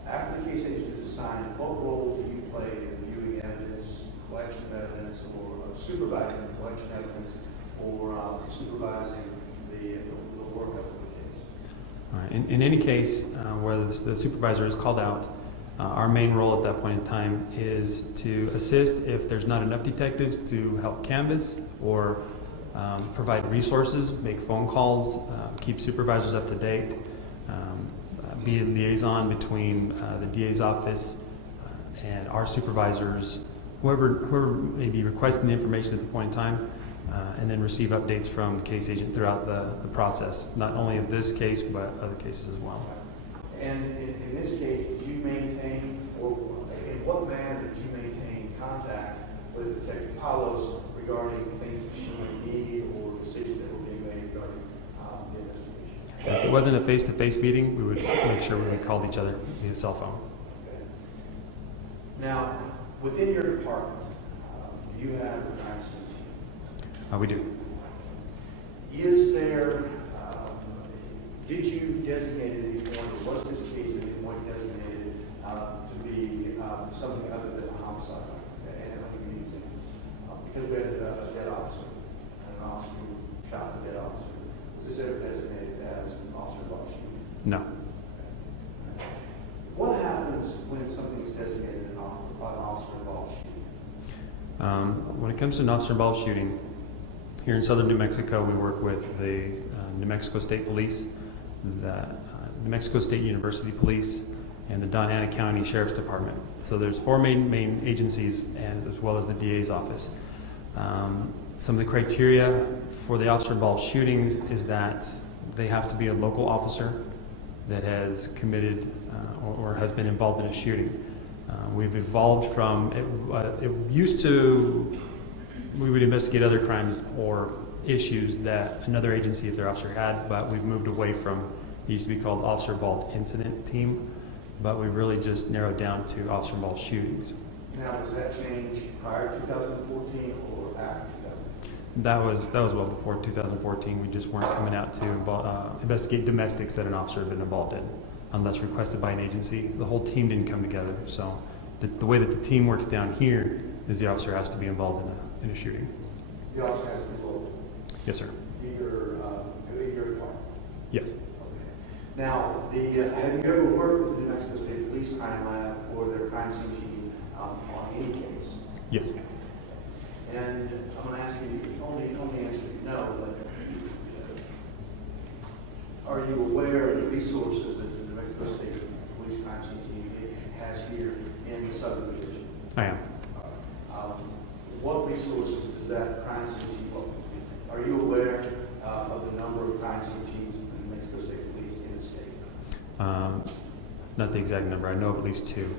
after the case agent is assigned, what role do you play in viewing evidence, collection of evidence, or supervising the collection of evidence, or supervising the workup of the case? All right. In any case where the supervisor is called out, our main role at that point in time is to assist if there's not enough detectives to help canvass or provide resources, make phone calls, keep supervisors up to date, be a liaison between the DA's office and our supervisors, whoever may be requesting the information at the point in time, and then receive updates from the case agent throughout the process, not only of this case, but other cases as well. And in this case, did you maintain, or in what manner did you maintain contact with Detective Palos regarding things that she might need or decisions that were being made regarding the investigation? If it wasn't a face-to-face meeting, we would make sure we called each other via cell phone. Okay. Now, within your department, you have a crime scene team. We do. Is there, did you designate at any point, or was this case at any point designated to be something other than a homicide? And let me give you an example. Because we had a dead officer, and an officer who shot a dead officer. Was this ever designated as an officer involved shooting? No. What happens when something is designated an officer involved shooting? When it comes to an officer-involved shooting, here in southern New Mexico, we work with the New Mexico State Police, the New Mexico State University Police, and the Doña Ana County Sheriff's Department. So there's four main agencies, and as well as the DA's office. Some of the criteria for the officer-involved shootings is that they have to be a local officer that has committed or has been involved in a shooting. We've evolved from, it used to, we would investigate other crimes or issues that another agency, if their officer had, but we've moved away from, it used to be called Officer Involved Incident Team, but we've really just narrowed down to Officer Involved Shootings. Now, was that changed prior to 2014 or after 2014? That was well before 2014. We just weren't coming out to investigate domestics that an officer had been involved in, unless requested by an agency. The whole team didn't come together, so the way that the team works down here is the officer has to be involved in a shooting. The officer has to be local? Yes, sir. Either department? Yes. Okay. Now, have you ever worked with the New Mexico State Police Crime Lab or their crime scene team on any case? Yes. And I'm going to ask you, only answer no, but are you aware of the resources that the New Mexico State Police Crime Scene team has here in the Southern Division? I am. What resources does that crime scene team look? Are you aware of the number of crime scene teams in the New Mexico State Police in the state? Not the exact number. I know of at least two.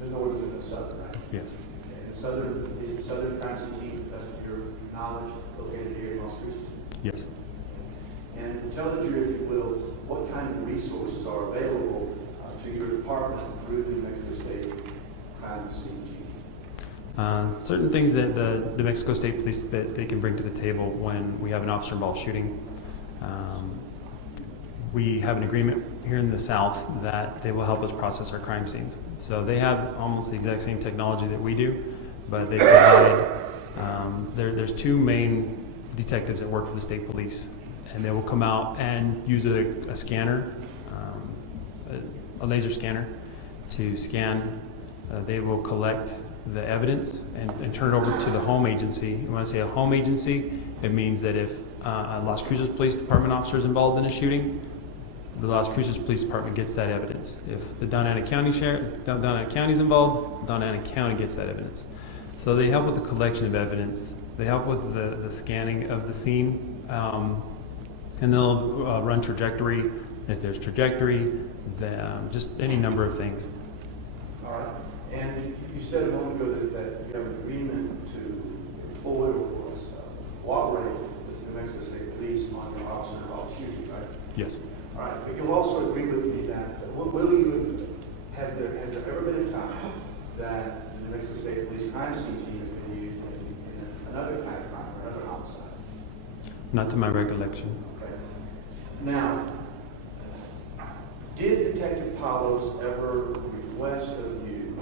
The northern and the southern, right? Yes. Okay. Is the southern crime scene team, to the best of your knowledge, located here in Las Cruces? Yes. And tell the jury, if you will, what kind of resources are available to your department through the New Mexico State crime scene team? Certain things that the New Mexico State Police that they can bring to the table when we have an officer-involved shooting. We have an agreement here in the South that they will help us process our crime scenes. So they have almost the exact same technology that we do, but they provide, there's two main detectives that work for the state police, and they will come out and use a scanner, a laser scanner, to scan. They will collect the evidence and turn it over to the home agency. And when I say a home agency, it means that if a Las Cruces Police Department officer is involved in a shooting, the Las Cruces Police Department gets that evidence. If the Doña Ana County Doña Ana County is involved, Doña Ana County gets that evidence. So they help with the collection of evidence. They help with the scanning of the scene, and they'll run trajectory. If there's trajectory, just any number of things. All right. And you said a moment ago that you have an agreement to employ or cooperate with the New Mexico State Police on your officer-involved shootings, right? Yes. All right. But you'll also agree with me that has there ever been a time that the New Mexico State Police crime scene team has been used in another kind of crime or another homicide? Not to my recollection. Okay. Now, did Detective Palos ever request of you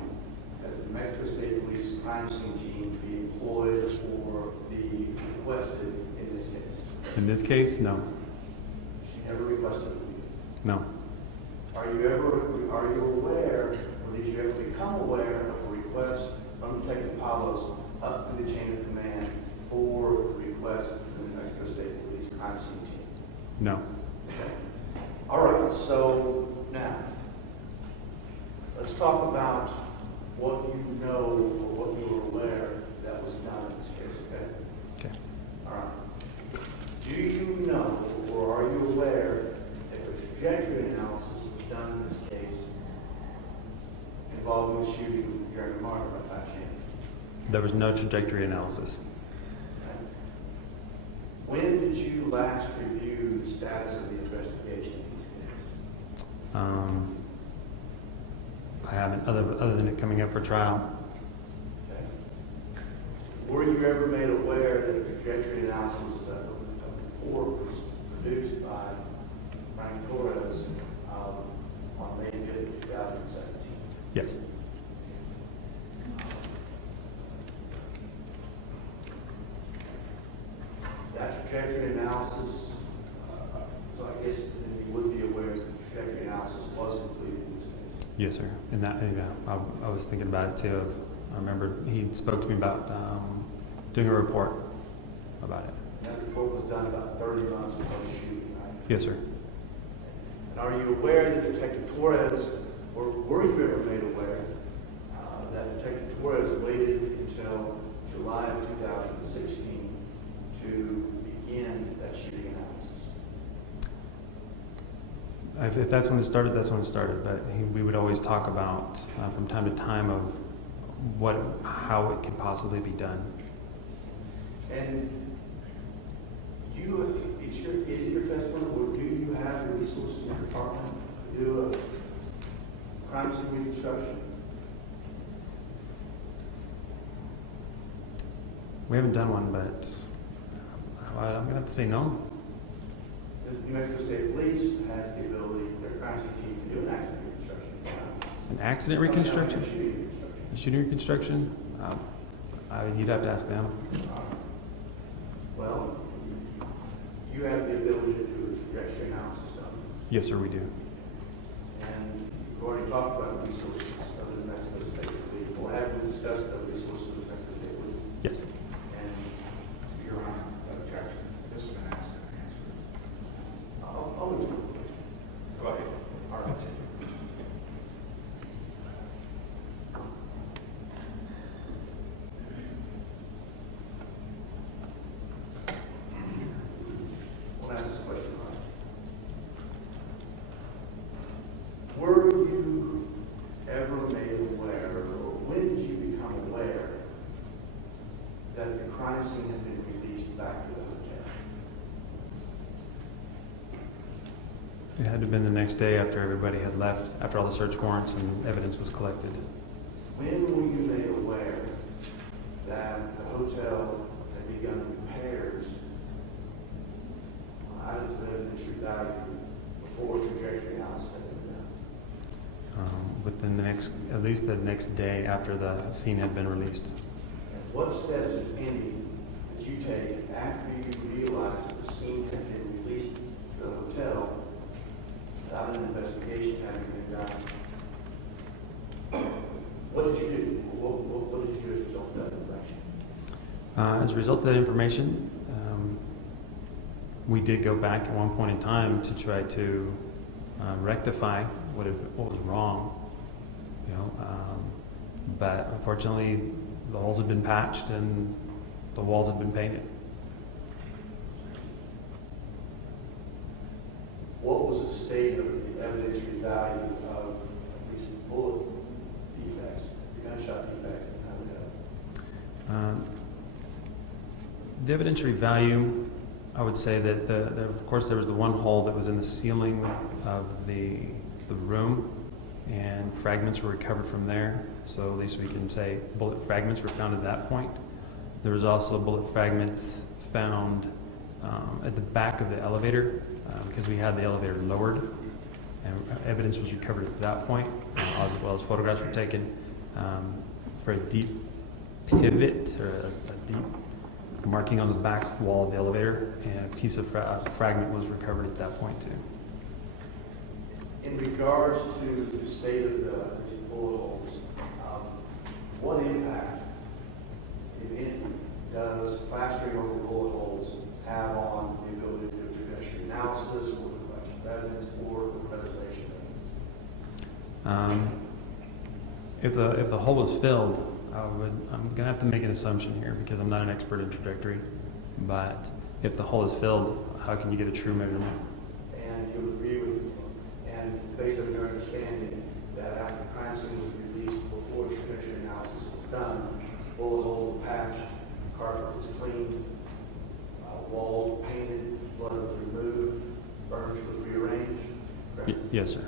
that the New Mexico State Police crime scene team be employed or be requested in this case? In this case, no. She never requested of you. No. Are you aware, or did you ever become aware of a request from Detective Palos up through the chain of command for a request from the New Mexico State Police crime scene team? No. Okay. All right, so now, let's talk about what you know or what you were aware that was done in this case, okay? Okay. All right. Do you know or are you aware if a trajectory analysis was done in this case involving the shooting during the murder by Ty Chan? There was no trajectory analysis. Okay. When did you last review the status of the investigation in this case? I haven't, other than it coming up for trial. Okay. Were you ever made aware that a trajectory analysis of the report was produced by Frank Torres on May 5th, 2017? Yes. That trajectory analysis, so I guess then you would be aware that the trajectory analysis was completed in this case. Yes, sir. And that, yeah, I was thinking about it too. I remember he spoke to me about doing a report about it. That report was done about 30 months post-shooting, right? Yes, sir. And are you aware that Detective Torres, or were you ever made aware that Detective Torres waited until July of 2016 to begin that shooting analysis? If that's when it started, that's when it started. But we would always talk about from time to time of how it could possibly be done. And is it your testimony, or do you have the resources in your department to do a crime scene reconstruction? We haven't done one, but I'm going to have to say no. The New Mexico State Police has the ability, their crime scene team, to do an accident reconstruction. An accident reconstruction? Shooting reconstruction. A shooting reconstruction? You'd have to ask them. Well, you have the ability to do a trajectory analysis of it. Yes, sir, we do. And you've already talked about the resources of the New Mexico State Police. Well, have we discussed the resources of the New Mexico State Police? Yes. And Your Honor, objection. This has been asked and answered. I'll answer the question. Go ahead. All right. I'll ask this question, Ryan. Were you ever made aware, or when did you become aware that the crime scene had been released back to the hotel? It had to have been the next day after everybody had left, after all the search warrants and evidence was collected. When were you made aware that the hotel had begun repairs on items of evidentiary value before trajectory analysis had been done? Within at least the next day after the scene had been released. And what steps, if any, did you take after you realized that the scene had been released to the hotel without an investigation having been done? What did you do? What did you do as a result of that information? As a result of that information, we did go back at one point in time to try to rectify what was wrong, but unfortunately the holes had been patched and the walls had been painted. What was the state of the evidentiary value of recent bullet defects, the gunshot defects in the hotel? The evidentiary value, I would say that of course there was the one hole that was in the ceiling of the room, and fragments were recovered from there. So at least we can say bullet fragments were found at that point. There was also bullet fragments found at the back of the elevator because we had the elevator lowered, and evidence was recovered at that point, as well as photographs were taken for a deep pivot or a deep marking on the back wall of the elevator, and a piece of fragment was recovered at that point too. In regards to the state of these bullet holes, what impact, if any, does plastering over bullet holes have on the ability to do a trajectory analysis, or the collection of evidence, or the preservation of evidence? If the hole was filled, I'm gonna have to make an assumption here because I'm not an expert in trajectory, but if the hole is filled, how can you get a true measurement? And you agree with, and based on your understanding, that after the crime scene was released before bullet holes were patched, carpet was cleaned, walls were painted, blood was removed, furniture was rearranged, correct? Yes, sir.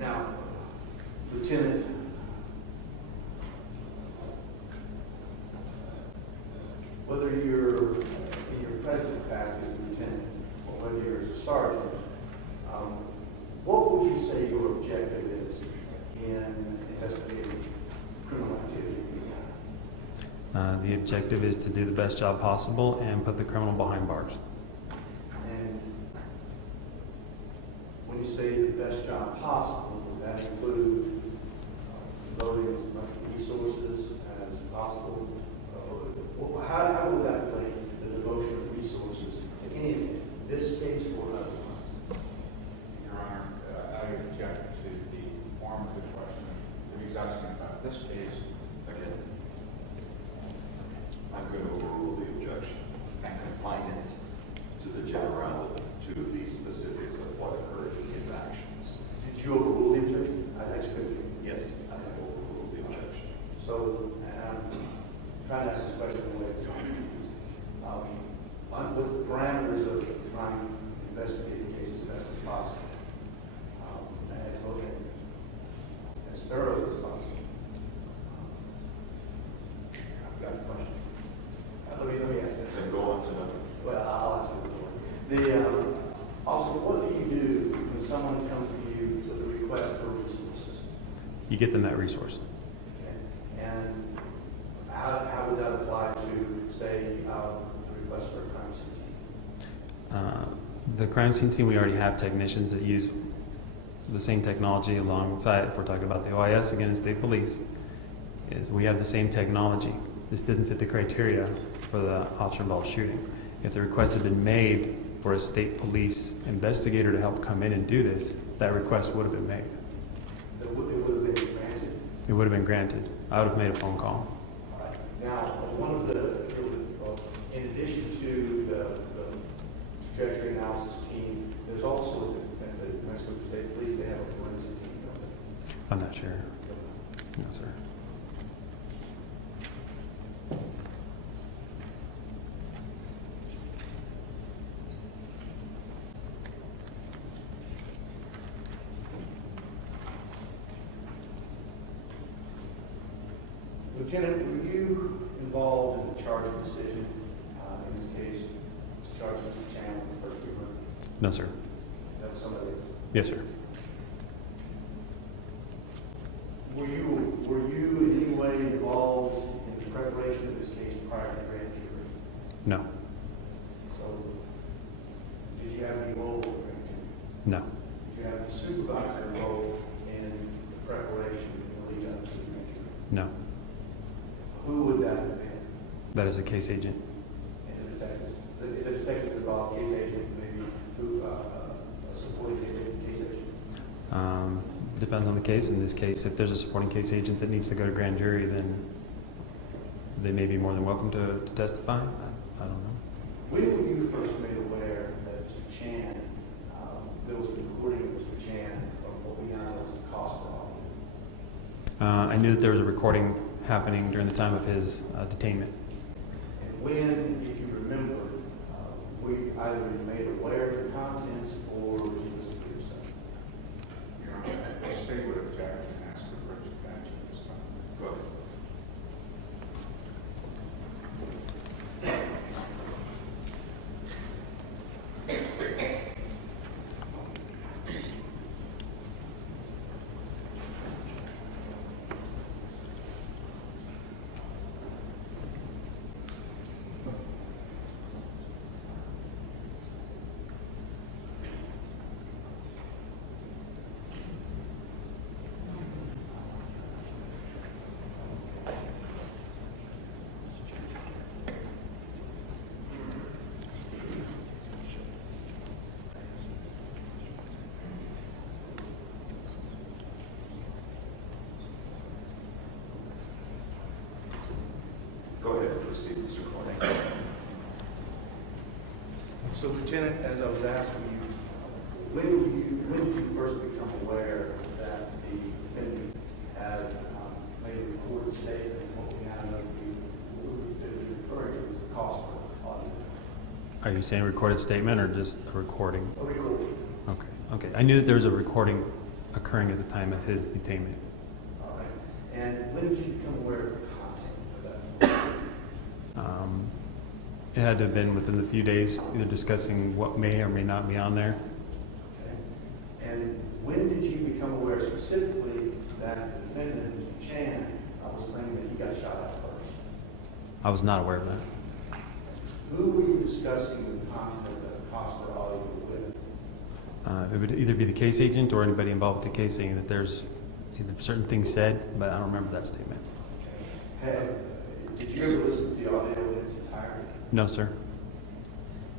Now, Lieutenant, whether you're in your present capacity as a lieutenant or whether you're as a sergeant, what would you say your objective is in investigating criminal activity? The objective is to do the best job possible and put the criminal behind bars. And when you say the best job possible, would that include devoting as much resources as possible? How would that relate, the devotion of resources to anything, this case or otherwise? Your Honor, I object to the form of the question. If he's asking about this case, Again, I'm going to overrule the objection and confine it to the generality, to the specifics of what occurred in his actions. Did you overrule the objection? I expect you. Yes, I have overruled the objection. So, and I'm trying to ask this question in a way that's not confusing. With the parameters of trying to investigate the case as best as possible, and as thoroughly as possible. I forgot the question. Let me ask that. Then go on to number. Well, I'll ask it before. Also, what do you do when someone comes to you with a request for resources? You get them that resource. Okay. And how would that apply to, say, the request for a crime scene team? The crime scene team, we already have technicians that use the same technology alongside, if we're talking about the OIS, again, state police, is we have the same technology. This didn't fit the criteria for the officer-involved shooting. If the request had been made for a state police investigator to help come in and do this, that request would have been made. It would have been granted. It would have been granted. I would have made a phone call. All right. Now, one of in addition to the trajectory analysis team, there's also at the Mexico State Police, they have a forensic team. I'm not sure. No, sir. Lieutenant, were you involved in the charging decision in this case to charge Mr. Chan with the first degree murder? No, sir. That was somebody else. Yes, sir. Were you in any way involved in the preparation of this case prior to the grand jury? No. So, did you have any role in the grand jury? No. Did you have a supervisor role in the preparation and the lead up to the grand jury? No. Who would that have been? That is a case agent. And the detectives? The detectives involved, case agent, maybe who, a supporting case agent? Depends on the case. In this case, if there's a supporting case agent that needs to go to grand jury, then they may be more than welcome to testify. I don't know. When were you first made aware that Mr. Chan, there was a recording of Mr. Chan of what we know as the cost problem? I knew that there was a recording happening during the time of his detainment. And when, if you remember, we either were made aware of the contents or did you listen to yourself? Your Honor, the state would object and ask the court to bench at this time. Go ahead. Go ahead and proceed, Mr. Corning. So Lieutenant, as I was asking you, when did you first become aware that the defendant had made a recorded statement and what we now know to be referring to as a cost per audio? Are you saying recorded statement or just a recording? A recording. Okay. Okay. I knew that there was a recording occurring at the time of his detainment. All right. And when did you become aware of the content of that? It had to have been within a few days, either discussing what may or may not be on there. Okay. And when did you become aware specifically that the defendant, Mr. Chan, was claiming that he got shot at first? I was not aware of that. Who were you discussing the content of the cost per audio with? It would either be the case agent or anybody involved with the case saying that there's either certain things said, but I don't remember that statement. Okay. Did you ever listen to the audio in its entirety? No, sir.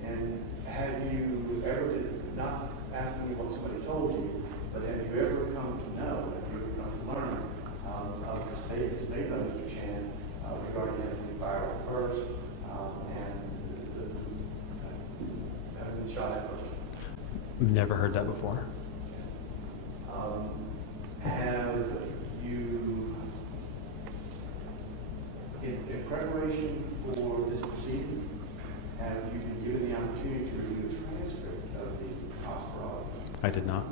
And have you ever, not asking you what somebody told you, but have you ever come to know, have you ever come to learn of the statements made by Mr. Chan regarding having been fired at first and having been shot at first? Never heard that before. Have you, in preparation for this proceeding, have you been given the opportunity to review a transcript of the cost per audio? I did not.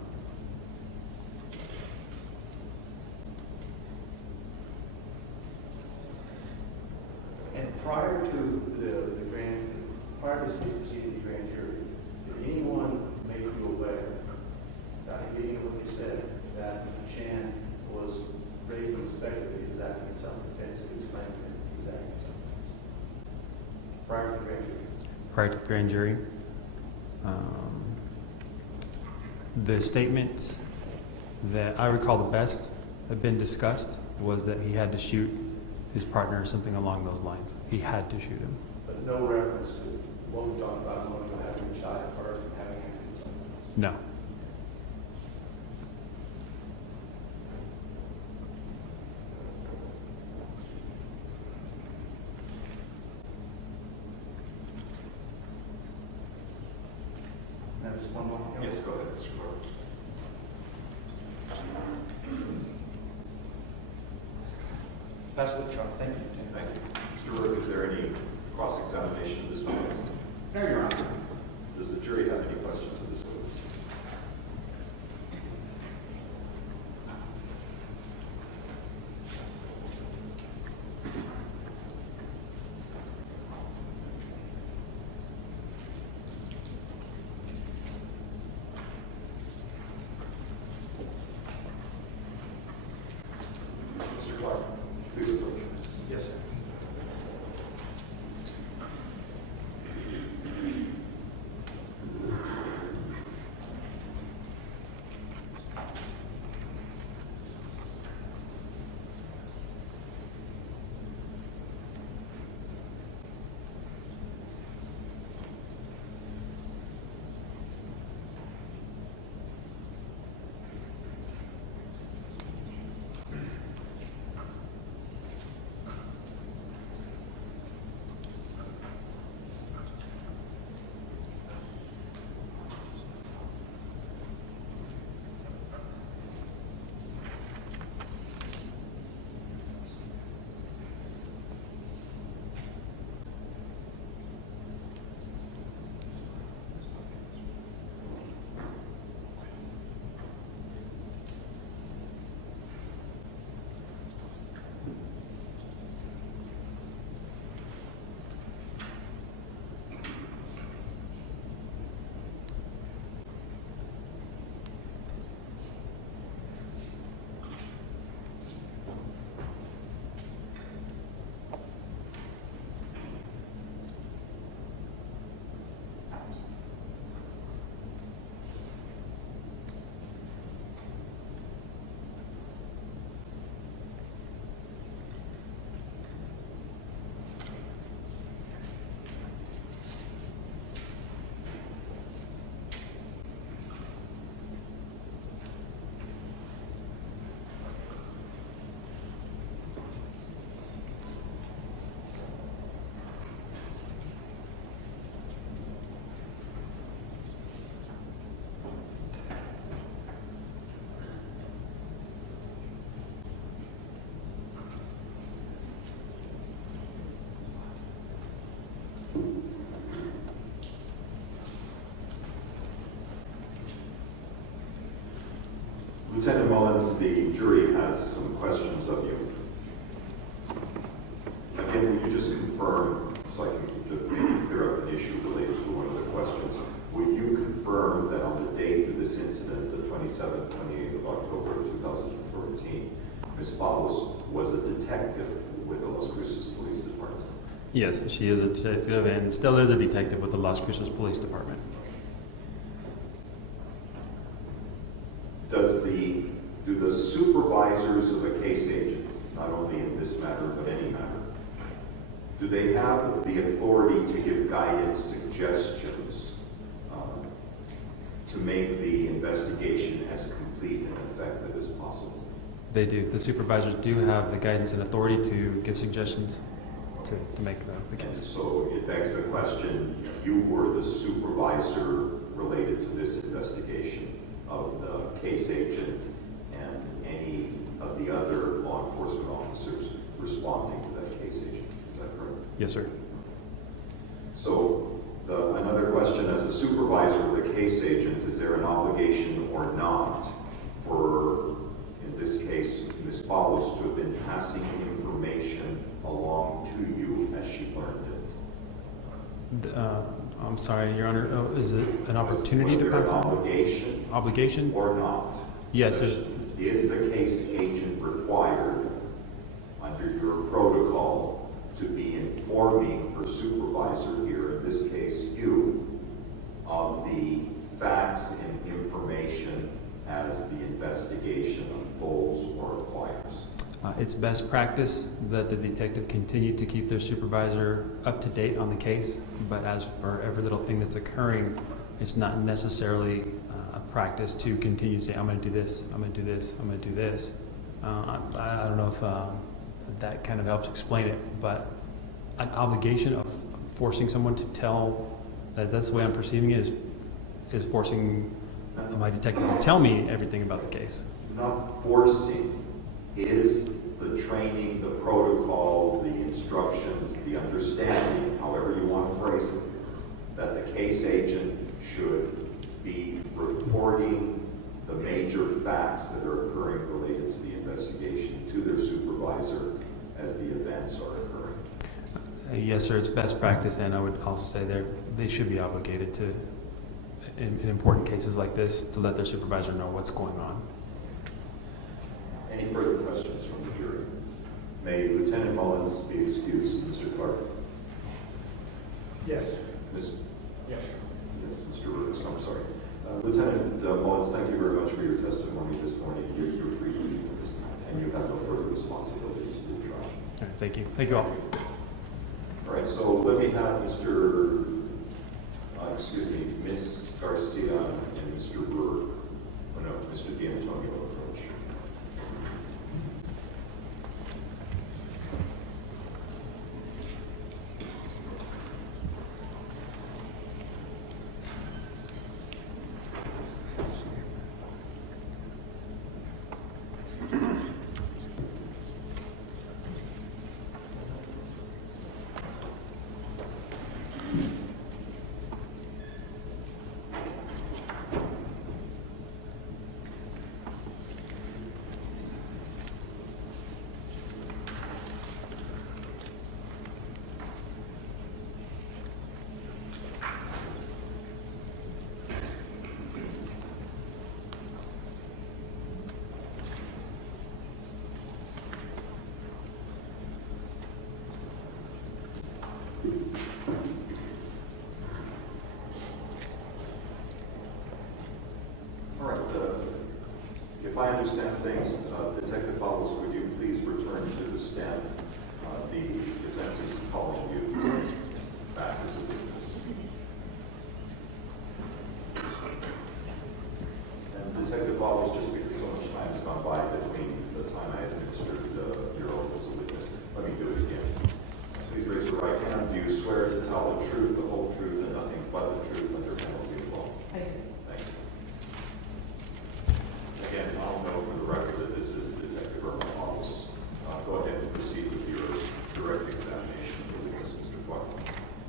And prior to prior to this case proceeding to the grand jury, did anyone make you aware, beginning of what they said, that Mr. Chan was raised and suspected that he was acting in self-defense and he was claiming that he was acting in self-defense? Prior to the grand jury? Prior to the grand jury, the statement that I recall the best had been discussed was that he had to shoot his partner or something along those lines. He had to shoot him. But no reference to what we talked about, having been shot at first and having acted in self-defense? No. Now, just one more. Yes, go ahead, Mr. Clerk. Pass the charge. Thank you, Lieutenant. Thank you. Mr. Rourke, is there any cross-examination of this witness? No, Your Honor. Does the jury have any questions of this witness? Mr. Clark, please approach. Yes, sir. Lieutenant Mullins, the jury has some questions of you. Again, will you just confirm, so I can maybe clear up an issue related to one of the questions, will you confirm that on the date of this incident, the 27th, 28th of October 2014, Ms. Pablos was a detective with the Las Cruces Police Department? Yes, she is a detective and still is a detective with the Las Cruces Police Department. Do the supervisors of a case agent, not only in this matter but any matter, do they have the authority to give guidance, suggestions, to make the investigation as complete and effective as possible? They do. The supervisors do have the guidance and authority to give suggestions to make the And case. so it begs the question, you were the supervisor related to this investigation of the case agent and any of the other law enforcement officers responding to that case agent. Is that correct? Yes, sir. So another question, as a supervisor of the case agent, is there an obligation or not for, in this case, Ms. Pablos to have been passing information along to you as she learned it? I'm sorry, Your Honor. Oh, is it an opportunity to pass Was there on? an obligation Obligation? or not? Yes. there's- Is the case agent required, under your protocol, to be informing her supervisor here, in this case you, of the facts and information as the investigation unfolds or acquires? It's best practice that the detective continue to keep their supervisor up to date on the case, but as for every little thing that's occurring, it's not necessarily a practice to continue to say, I'm going to do this, I'm going to do this, I'm going to do this. I don't know if that kind of helps explain it, but an obligation of forcing someone to tell, that's the way I'm perceiving it, is forcing my detective to tell me everything about the case. Not forcing. Is the training, the protocol, the instructions, the understanding, however you want to phrase it, that the case agent should be reporting the major facts that are occurring related to the investigation to their supervisor as the events are occurring? Yes, sir, it's best practice, and I would also say they should be obligated to, in important cases like this, to let their supervisor know what's going on. Any further questions from the jury? May Lieutenant Mullins be excused. Mr. Clark? Yes. Ms. Yes. Yes, Mr. Rivers, I'm sorry. Lieutenant Mullins, thank you very much for your testimony this morning. You're free to leave at this time, and you have no further responsibilities to the trial. All right, thank you. Thank you all. All right, so let me have Ms. Garcia and Mr. Brewer, Mr. D'Antonio approach. All right, if I understand things, Detective Pablos, would you please return to the stand? The defense is calling you back as a witness. And Detective Pablos, just because so much time has gone by between the time I administered your oath as a witness, let me do it again. Please raise your right hand. Do you swear to tell the truth, the whole truth, and nothing but the truth under penalty of law? I do. Thank you. Again, I'll know for the record that this is Detective Pablos. Go ahead and proceed with your direct examination of the witness, Mr. Clark.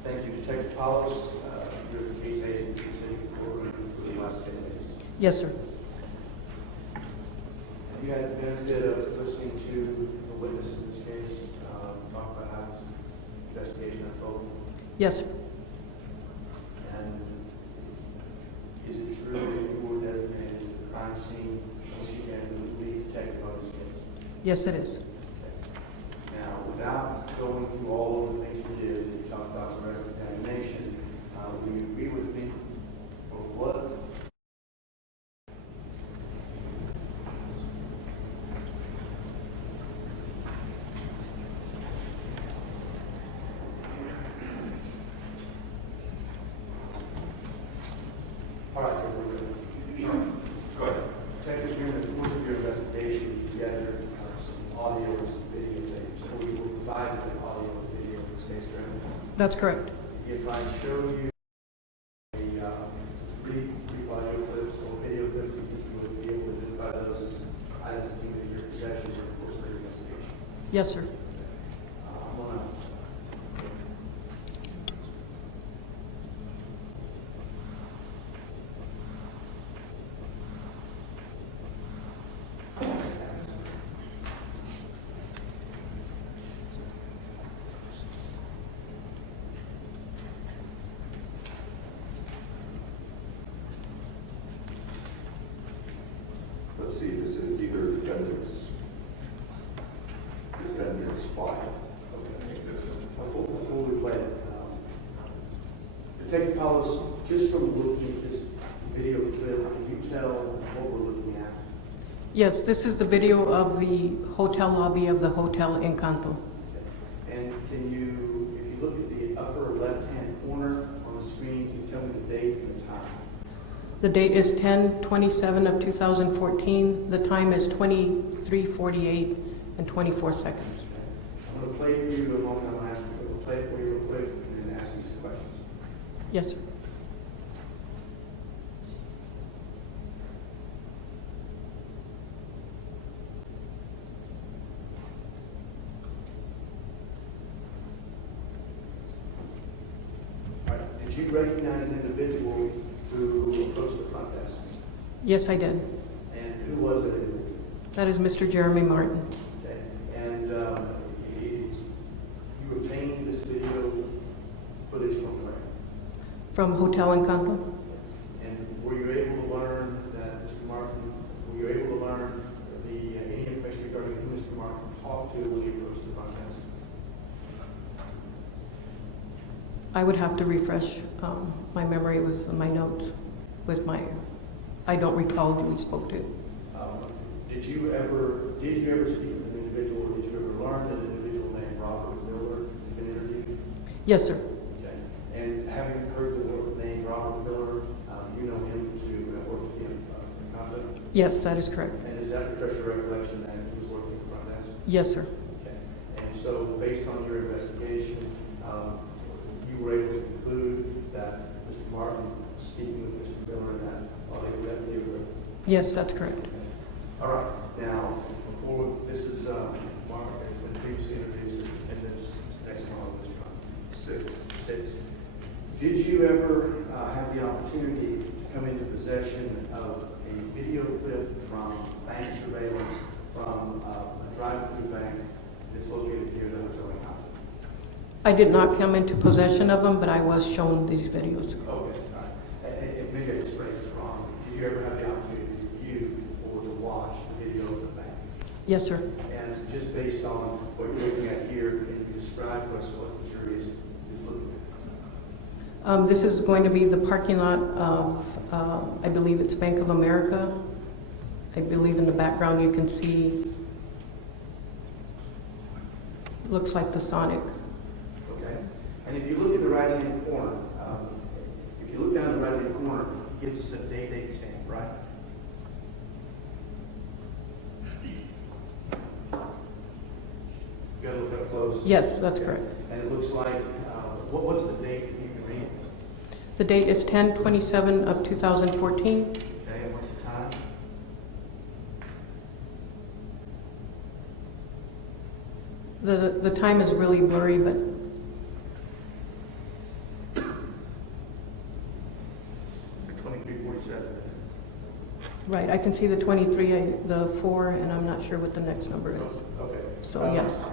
Thank you, Detective Paulos. You're the case agent in the city courtroom for the last 10 days. Yes, sir. you had the benefit of listening to the witness in this case, talk about how this investigation unfolded. Yes, sir. And is it true that you were designated as the crime scene, excuse me, as the lead detective on this case? Yes, it is. Now, without going through all of the things you did, you talked about the record examination, will you agree with me, or what? All right, Judge, we're good. Go ahead. Detective, during the course of your investigation, you gathered some audio and some videotapes, and we will provide the audio and video in this case, correct? That's correct. If I show you a brief audio clips or video clips, do you think you would be able to identify those as items that came into your possession during the course of your investigation? Yes, sir. I'm gonna. Let's see, this is either defendant's file. Okay. Exhibit. Before we play it, Detective Paulus, just from looking at this video clip, can you tell what we're looking at? Yes, this is the video of the hotel lobby of the Hotel Encanto. And can you, if you look at the upper left-hand corner on the screen, can you tell me the date and the time? The date is 10/27 of 2014. The time is 23:48 and 24 seconds. I'm going to play it for you in a moment. I'm going to ask you to play it for you real quick and then ask you some questions. Yes, sir. All right. Did you recognize an individual who approached the front desk? Yes, I did. And who was that individual? That is Mr. Jeremy Martin. Okay. And you obtained this video footage from where? From Hotel Encanto. And were you able to learn that Mr. Martin, were you able to learn any information regarding who Mr. Martin talked to when he approached the front desk? I would have to refresh my memory with my notes. I don't recall who we spoke to. Did you ever speak with an individual, or did you ever learn that an individual named Robert Miller had been interviewed? Yes, sir. Okay. And having heard the name Robert Miller, you know him to have worked with him in contact? Yes, that is correct. And does that refresh your recollection that he was working at the front desk? Yes, sir. Okay. And so, based on your investigation, you were able to conclude that Mr. Martin was speaking with Mr. Miller and that they were definitely agreed. Yes, that's correct. All right. Now, this is Mark, has been previously introduced, and this next one on this one. 6. Did you ever have the opportunity to come into possession of a video clip from bank surveillance from a drive-through bank that's located near the Hotel Encanto? I did not come into possession of them, but I was shown these videos. Okay, all right. Maybe I just phrased it wrong. Did you ever have the opportunity to view or to watch the video of the bank? Yes, sir. And just based on what you're looking at here, can you describe to us what the jury is looking at? This is going to be the parking lot of, I believe it's Bank of America. I believe in the background you can see, looks like the Sonic. Okay. And if you look at the right-hand corner, if you look down the right-hand corner, it gives us a date stamp, right? You got to look up close. Yes, that's correct. And it looks like, what's the date that you can read? The date is 10/27 of 2014. Okay, and what's the time? The time is really blurry, but For 2347. Right, I can see the 23, the 4, and I'm not sure what the next number is. Okay. So, yes.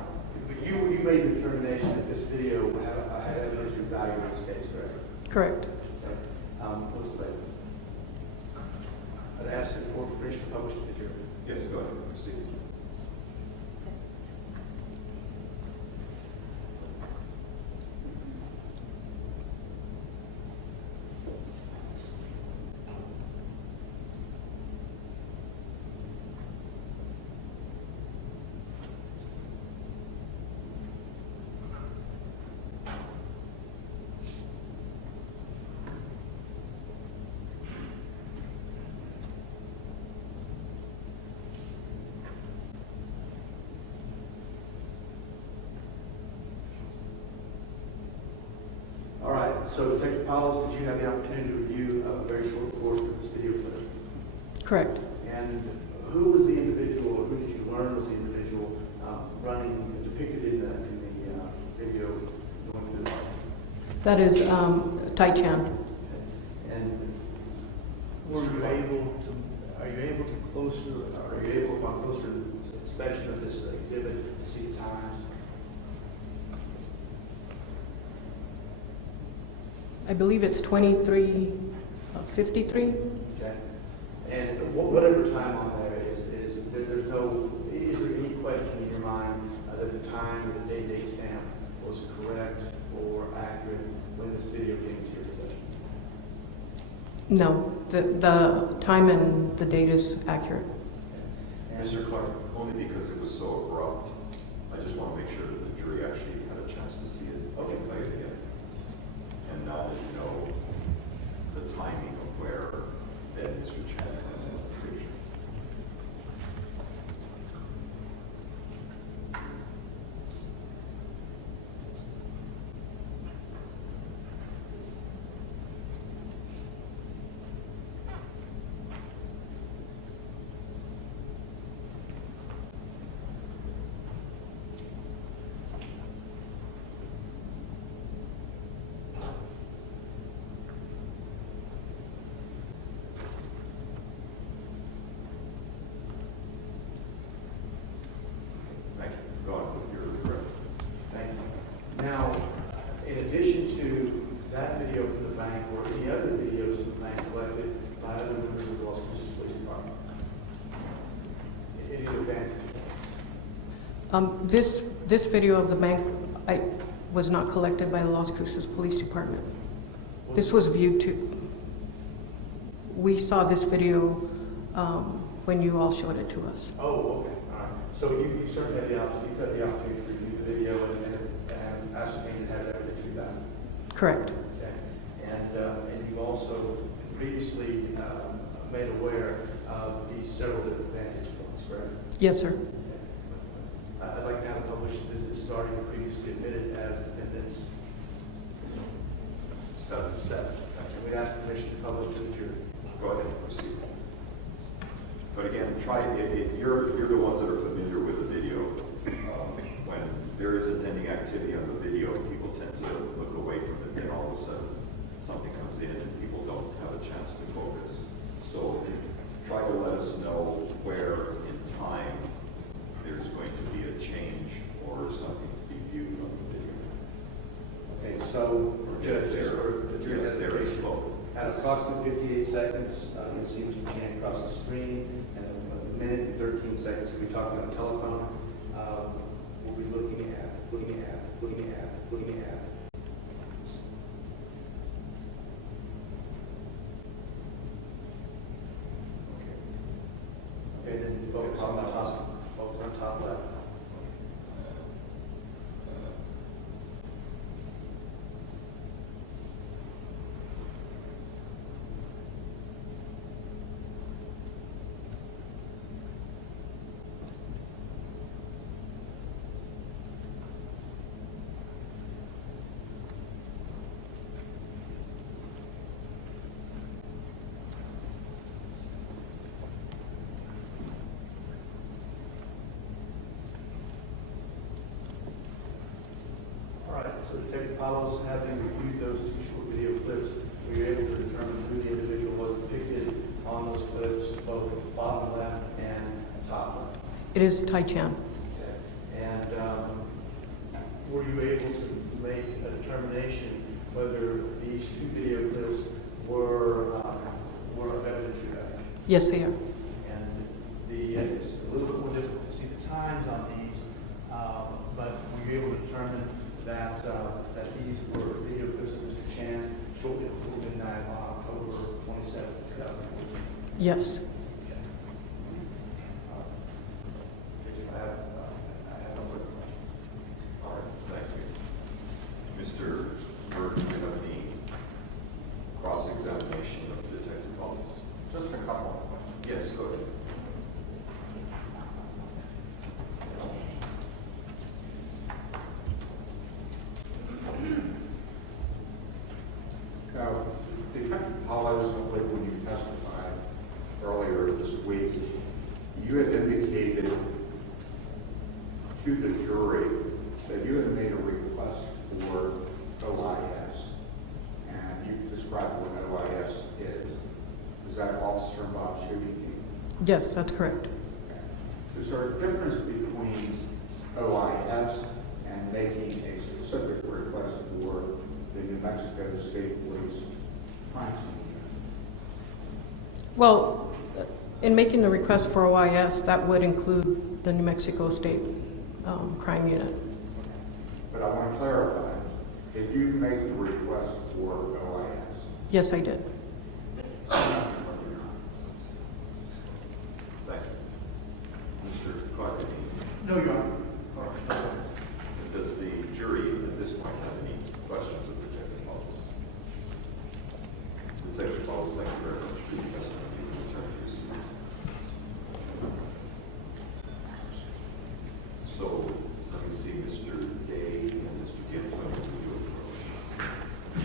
But you made the determination that this video had evidentiary value in this case, correct? Correct. Okay. What's the date? I'd ask the court permission to publish the jury. Yes, go ahead, proceed. All right, so Detective Powell, did you have the opportunity to review a very short portion of this video clip? Correct. And who was the individual, or who did you learn was the individual running, depicted in the video going through the park? That is Tai Chan. And were you able to, are you able upon closer inspection of this exhibit to see the times? I believe it's 23:53. Okay. And whatever time on there is there any question in your mind that the time or the date stamp was correct or accurate when this video came into your possession? No, the time and the date is accurate. Mr. Clark, only because it was so abrupt, I just want to make sure that the jury actually had a chance to see it. Okay, play it again. And now that you know the timing of where then Mr. Chan has his picture. Thank you. Go on with your report. Thank you. Now, in addition to that video from the bank or any other videos from the bank collected by other members of the Los Cruces Police Department, any other vantage points? This video of the bank was not collected by the Las Cruces Police Department. This was viewed to. We saw this video when you all showed it to us. Oh, okay, all right. So you certainly had the opportunity to review the video and ascertain it has evidentiary value. Correct. Okay. And you also previously made aware of these several different vantage points, correct? Yes, sir. Okay. I'd like now to publish this. This is already previously admitted as defendants. 7. And we'd ask permission to publish to the jury. Go ahead and proceed. But again, you're the ones that are familiar with the video. When there is attending activity on the video, people tend to look away from it, then all of a sudden something comes in and people don't have a chance to focus. So try to let us know where in time there's going to be a change or something to be viewed on the video. Okay, so just for the jury's edification, at approximately 58 seconds, you'll see Mr. Chan across the screen, and a minute and 13 seconds, we'll be talking on the telephone. We'll be looking at. Okay, then focus on the top. Focus on top left. So Detective Palos, having reviewed those 2 short video clips, were you able to determine who the individual was depicted on those clips, both It is Tai Chan. And were you able to make a determination whether these two video clips were of evidence to that? Yes, they are. And it's a little bit more difficult to see the times on these, but were you able to determine that these were video clips of Mr. Chan shortly before midnight on October 27th, 2014? Yes. I have no further questions. All right, thank you. Mr. Burke, do you have any cross-examination of Detective Collins? Just a couple of questions. Yes, go ahead. Now, Detective Paulus, when you testified earlier this week, you had indicated to the jury that you had made a request for OIS, and you described what OIS is. Is that Officer Involved Shooting Team? Yes, that's correct. Okay. Is there a difference between OIS and making a specific request for the New Mexico State Police crime scene unit? Well, in making the request for OIS, that would include the New Mexico State Crime Unit. But I want to clarify, did you make the request for OIS? Yes, I did. Thank you. Mr. Clark, No, Your Honor. does the jury at this point have any questions of Detective Collins? Detective Collins, thank you very much for your testimony. You will return to your seat. So, let me see Mr. Day and Mr. D'Antonio do your approach.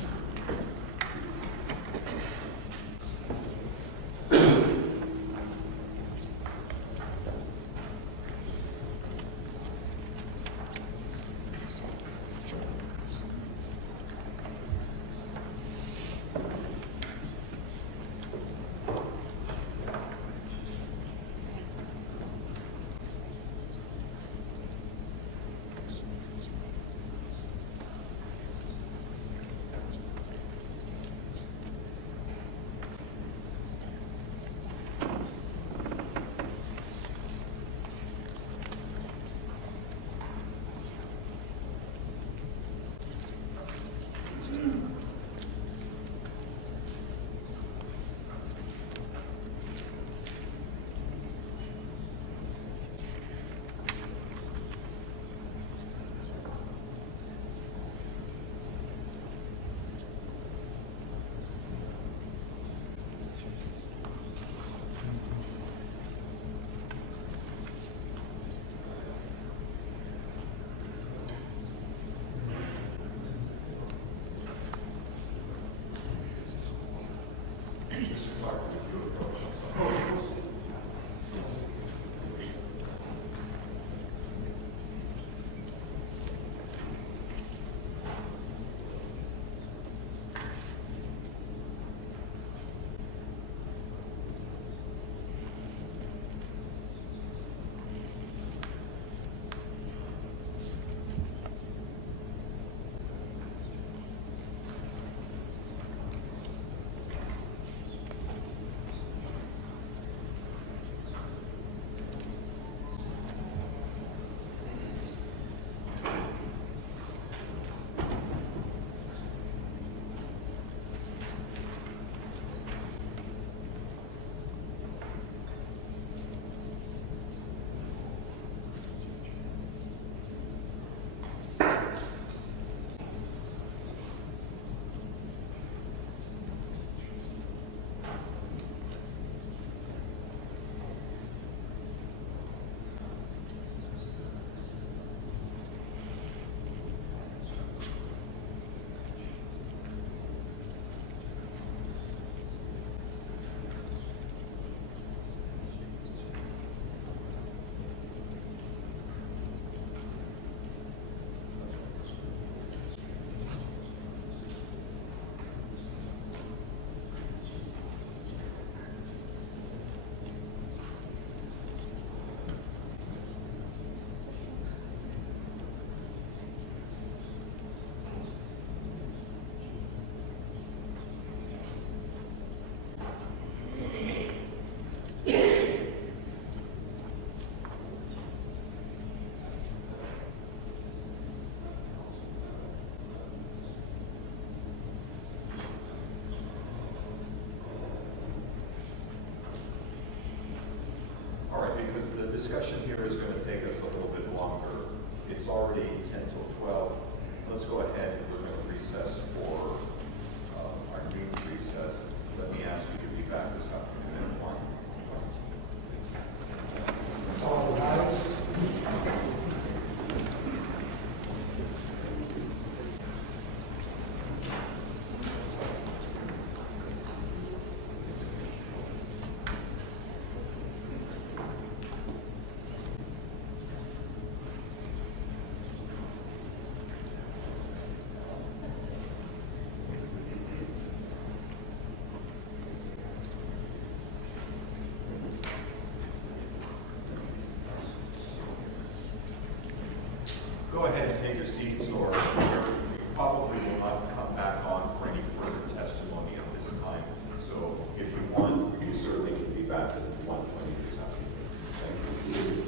discussion here is going to take us a little bit longer. It's already 10 till 12. Let's go ahead and we're going to recess for our noon recess. Let me ask you to be back this afternoon at 1. All right. Go ahead and take your seats, or you probably will not come back on for any further testimony at this time. So if you want, you certainly can be back at 1:20 this afternoon. Thank you.